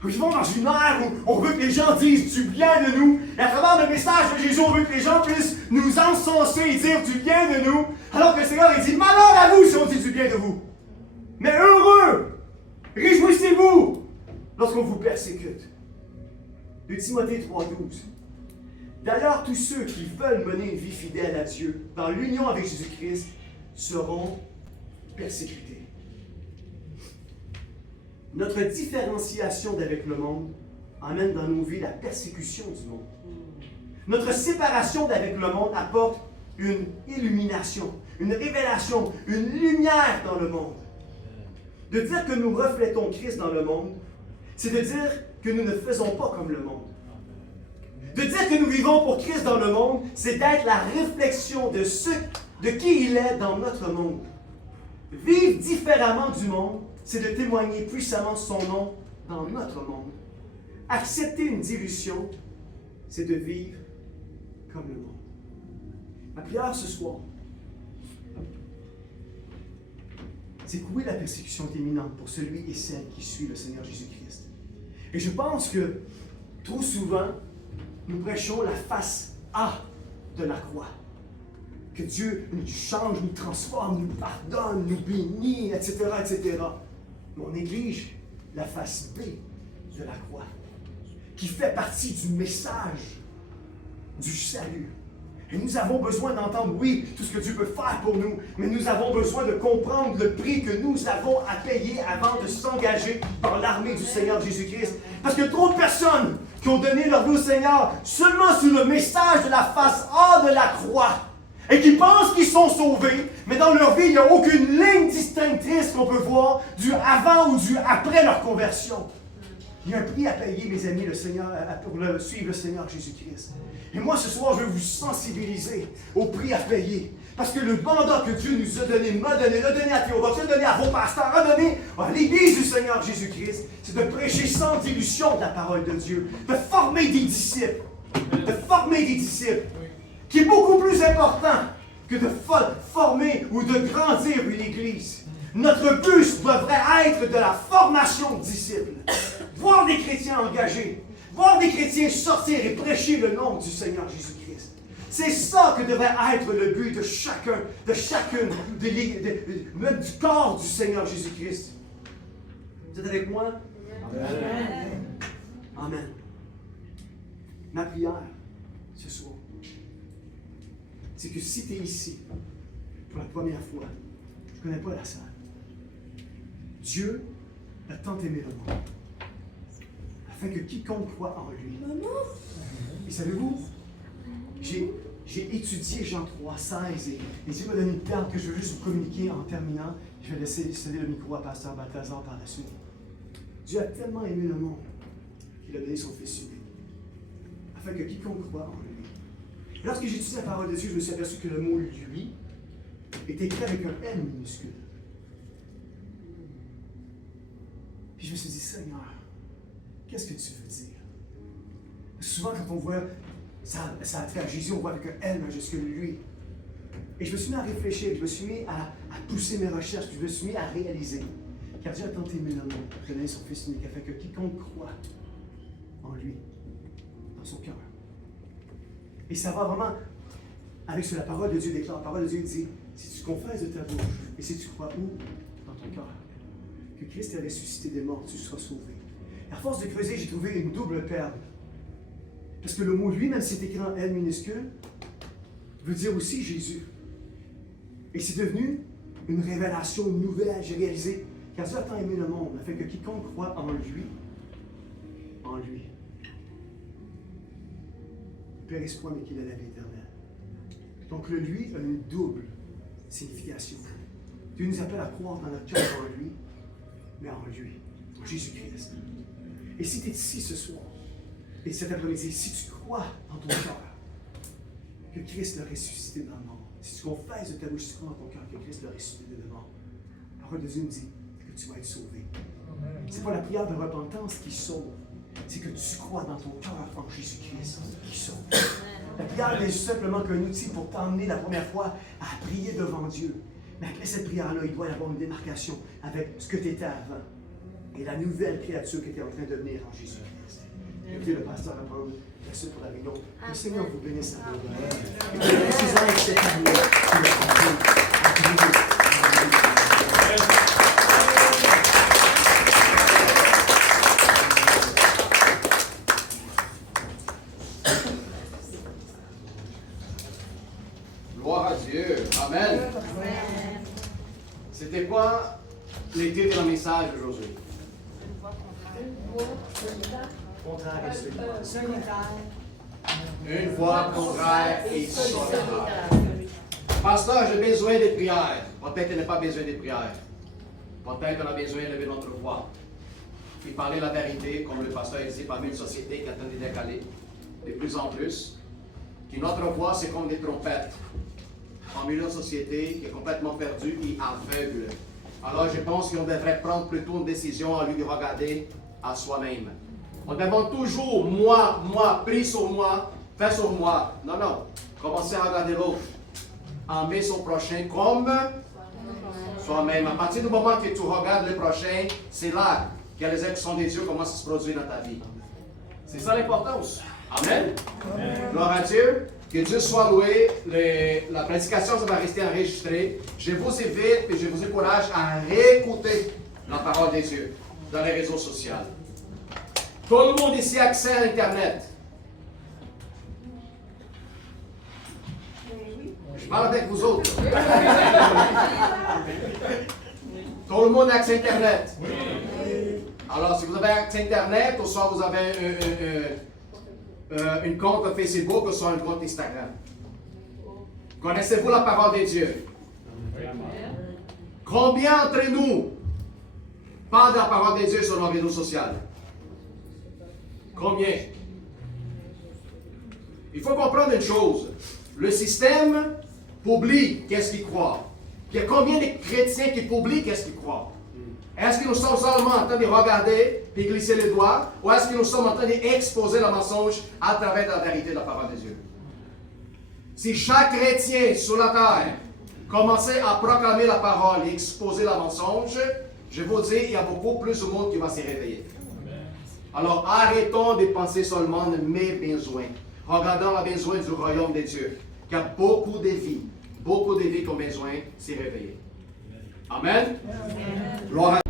Nous vivons dans une ère où on veut que les gens disent du bien de nous, et à travers le message de Jésus, on veut que les gens puissent nous encenser et dire du bien de nous, alors que le Seigneur il dit malheur à vous si on dit du bien de vous. Mais heureux, réjouissez-vous lorsqu'on vous persécute. De Timothée 3.12. D'ailleurs, tous ceux qui veulent mener une vie fidèle à Dieu, dans l'union avec Jésus-Christ, seront persécutés. Notre différenciation d'avec le monde amène dans nos vies la persécution du monde. Notre séparation d'avec le monde apporte une illumination, une révélation, une lumière dans le monde. De dire que nous reflétons Christ dans le monde, c'est de dire que nous ne faisons pas comme le monde. De dire que nous vivons pour Christ dans le monde, c'est d'être la réflexion de qui il est dans notre monde. Vivre différemment du monde, c'est de témoigner puissamment son nom dans notre monde. Accepter une dilution, c'est de vivre comme le monde. Ma prière ce soir, c'est que oui, la persécution est imminente pour celui et celle qui suit le Seigneur Jésus-Christ. Et je pense que trop souvent, nous prêchons la face A de la croix. Que Dieu nous change, nous transforme, nous pardonne, nous bénit, etc., etc. Mais on néglige la face B de la croix, qui fait partie du message du salut. Et nous avons besoin d'entendre, oui, tout ce que Dieu peut faire pour nous, mais nous avons besoin de comprendre le prix que nous avons à payer avant de s'engager dans l'armée du Seigneur Jésus-Christ. Parce que trop de personnes qui ont donné leur vie au Seigneur seulement sous le message de la face A de la croix, et qui pensent qu'ils sont sauvés, mais dans leur vie, il n'y a aucune ligne distinctrice qu'on peut voir du avant ou du après leur conversion. Il y a un prix à payer, mes amis, pour suivre le Seigneur Jésus-Christ. Et moi, ce soir, je veux vous sensibiliser au prix à payer. Parce que le mandat que Dieu nous a donné, l'a donné à Théodore, l'a donné à vos pasteurs, l'a donné à l'Église du Seigneur Jésus-Christ, c'est de prêcher sans dilution de la parole de Dieu, de former des disciples, qui est beaucoup plus important que de former ou de grandir une Église. Notre but devrait être de la formation de disciples. Voir des chrétiens engagés, voir des chrétiens sortir et prêcher le nom du Seigneur Jésus-Christ. C'est ça que devrait être le but de chacune, même du corps du Seigneur Jésus-Christ. Vous êtes avec moi? Amen. Amen. Ma prière ce soir, c'est que si tu es ici pour la première fois, je ne connais pas la salle, Dieu a tant aimé le monde, afin que quiconque croit en lui. Et savez-vous, j'ai étudié Jean 3,16 et Dieu m'a donné une perle que je veux juste vous communiquer en terminant. Je vais laisser céder le micro à Pasteur Balthazar par la suite. Dieu a tellement aimé le monde qu'il a donné son Fils unique, afin que quiconque croit en lui. Lorsque j'ai étudié la parole de Dieu, je me suis aperçu que le mot « lui » est écrit avec un N minuscule. Puis je me suis dit, Seigneur, qu'est-ce que tu veux dire? Souvent, quand on voit ça a trait à Jésus, on voit avec un L majuscule, lui. Et je me suis mis à réfléchir, je me suis mis à pousser mes recherches, puis je me suis mis à réaliser. Car Dieu a tant aimé le monde, qu'il a donné son Fils unique, afin que quiconque croit en lui, dans son cœur. Et ça va vraiment avec ce que la parole de Dieu déclare. La parole de Dieu dit, si tu confesses de ta bouche, et si tu crois où? Dans ton cœur, que Christ est ressuscité des morts, tu seras sauvé. Et à force de creuser, j'ai trouvé une double perle. Parce que le mot lui, même si c'est écrit en L minuscule, veut dire aussi Jésus. Et c'est devenu une révélation nouvelle. J'ai réalisé, car Dieu a tant aimé le monde, afin que quiconque croit en lui, périsse point, mais qu'il ait la vie éternelle. Donc le lui a une double signification. Dieu nous appelle à croire dans notre cœur en lui, mais en lui, en Jésus-Christ. Et si tu es ici ce soir, et cet après-midi, si tu crois dans ton cœur que Christ l'a ressuscité dans le mort, si tu confesses de ta bouche, si tu crois dans ton cœur que Christ l'a ressuscité de la mort, la parole de Dieu nous dit que tu vas être sauvé. Ce n'est pas la prière de repentance qui sauve, c'est que tu crois dans ton cœur en Jésus-Christ qui sauve. La prière n'est simplement qu'un outil pour t'emmener la première fois à prier devant Dieu. Mais après cette prière-là, il doit y avoir une démarcation avec ce que tu étais avant et la nouvelle créature que tu es en train de devenir en Jésus-Christ. Invitez le pasteur à prendre la suite pour la réunion. Que le Seigneur vous bénisse à vous. Et que précisant avec cette Gloire à Dieu. Amen. C'était quoi les titres de message aujourd'hui? contraire et solidaire. Une voix contraire et solidaire. Pasteur, j'ai besoin de prières. Peut-être qu'il n'a pas besoin de prières. Peut-être qu'on a besoin de lever notre voix. Puis parler la vérité, comme le pasteur dit, parmi une société qui est en train de décaler de plus en plus. Que notre voix, c'est comme des trompettes. En milieu de société qui est complètement perdue et aveugle. Alors je pense qu'on devrait prendre plutôt une décision à lui de regarder à soi-même. On demande toujours moi, prie sur moi, fais sur moi. Non, non. Commencez à regarder l'autre. Aimer son prochain comme soi-même. À partir du moment que tu regardes le prochain, c'est là que les actions des dieux commencent à se produire dans ta vie. C'est ça l'importance. Amen. Gloire à Dieu. Que Dieu soit loué. La prédication, ça va rester enregistrée. Je vous invite et je vous encourage à réécouter la parole des dieux dans les réseaux sociaux. Tout le monde ici a accès à Internet. Je parle avec vous autres. Tout le monde a accès à Internet. Alors, si vous avez accès à Internet, ou soit vous avez une compte Facebook, ou soit un compte Instagram. Connaissez-vous la parole de Dieu? Combien d'entre nous parlent de la parole de Dieu sur nos réseaux sociaux? Combien? Il faut comprendre une chose. Le système publie qu'est-ce qu'il croit. Il y a combien de chrétiens qui publient qu'est-ce qu'ils croient? Est-ce que nous sommes seulement en train de regarder et glisser les doigts, ou est-ce que nous sommes en train d'exposer le mensonge à travers la vérité de la parole de Dieu? Si chaque chrétien sur la terre commençait à proclamer la parole et exposer le mensonge, je vous dis, il y a beaucoup plus de monde qui va se réveiller. Alors arrêtons de penser seulement de mes besoins. Regardons les besoins du royaume de Dieu. Il y a beaucoup de vies qui ont besoin de se réveiller. Amen. Gloire à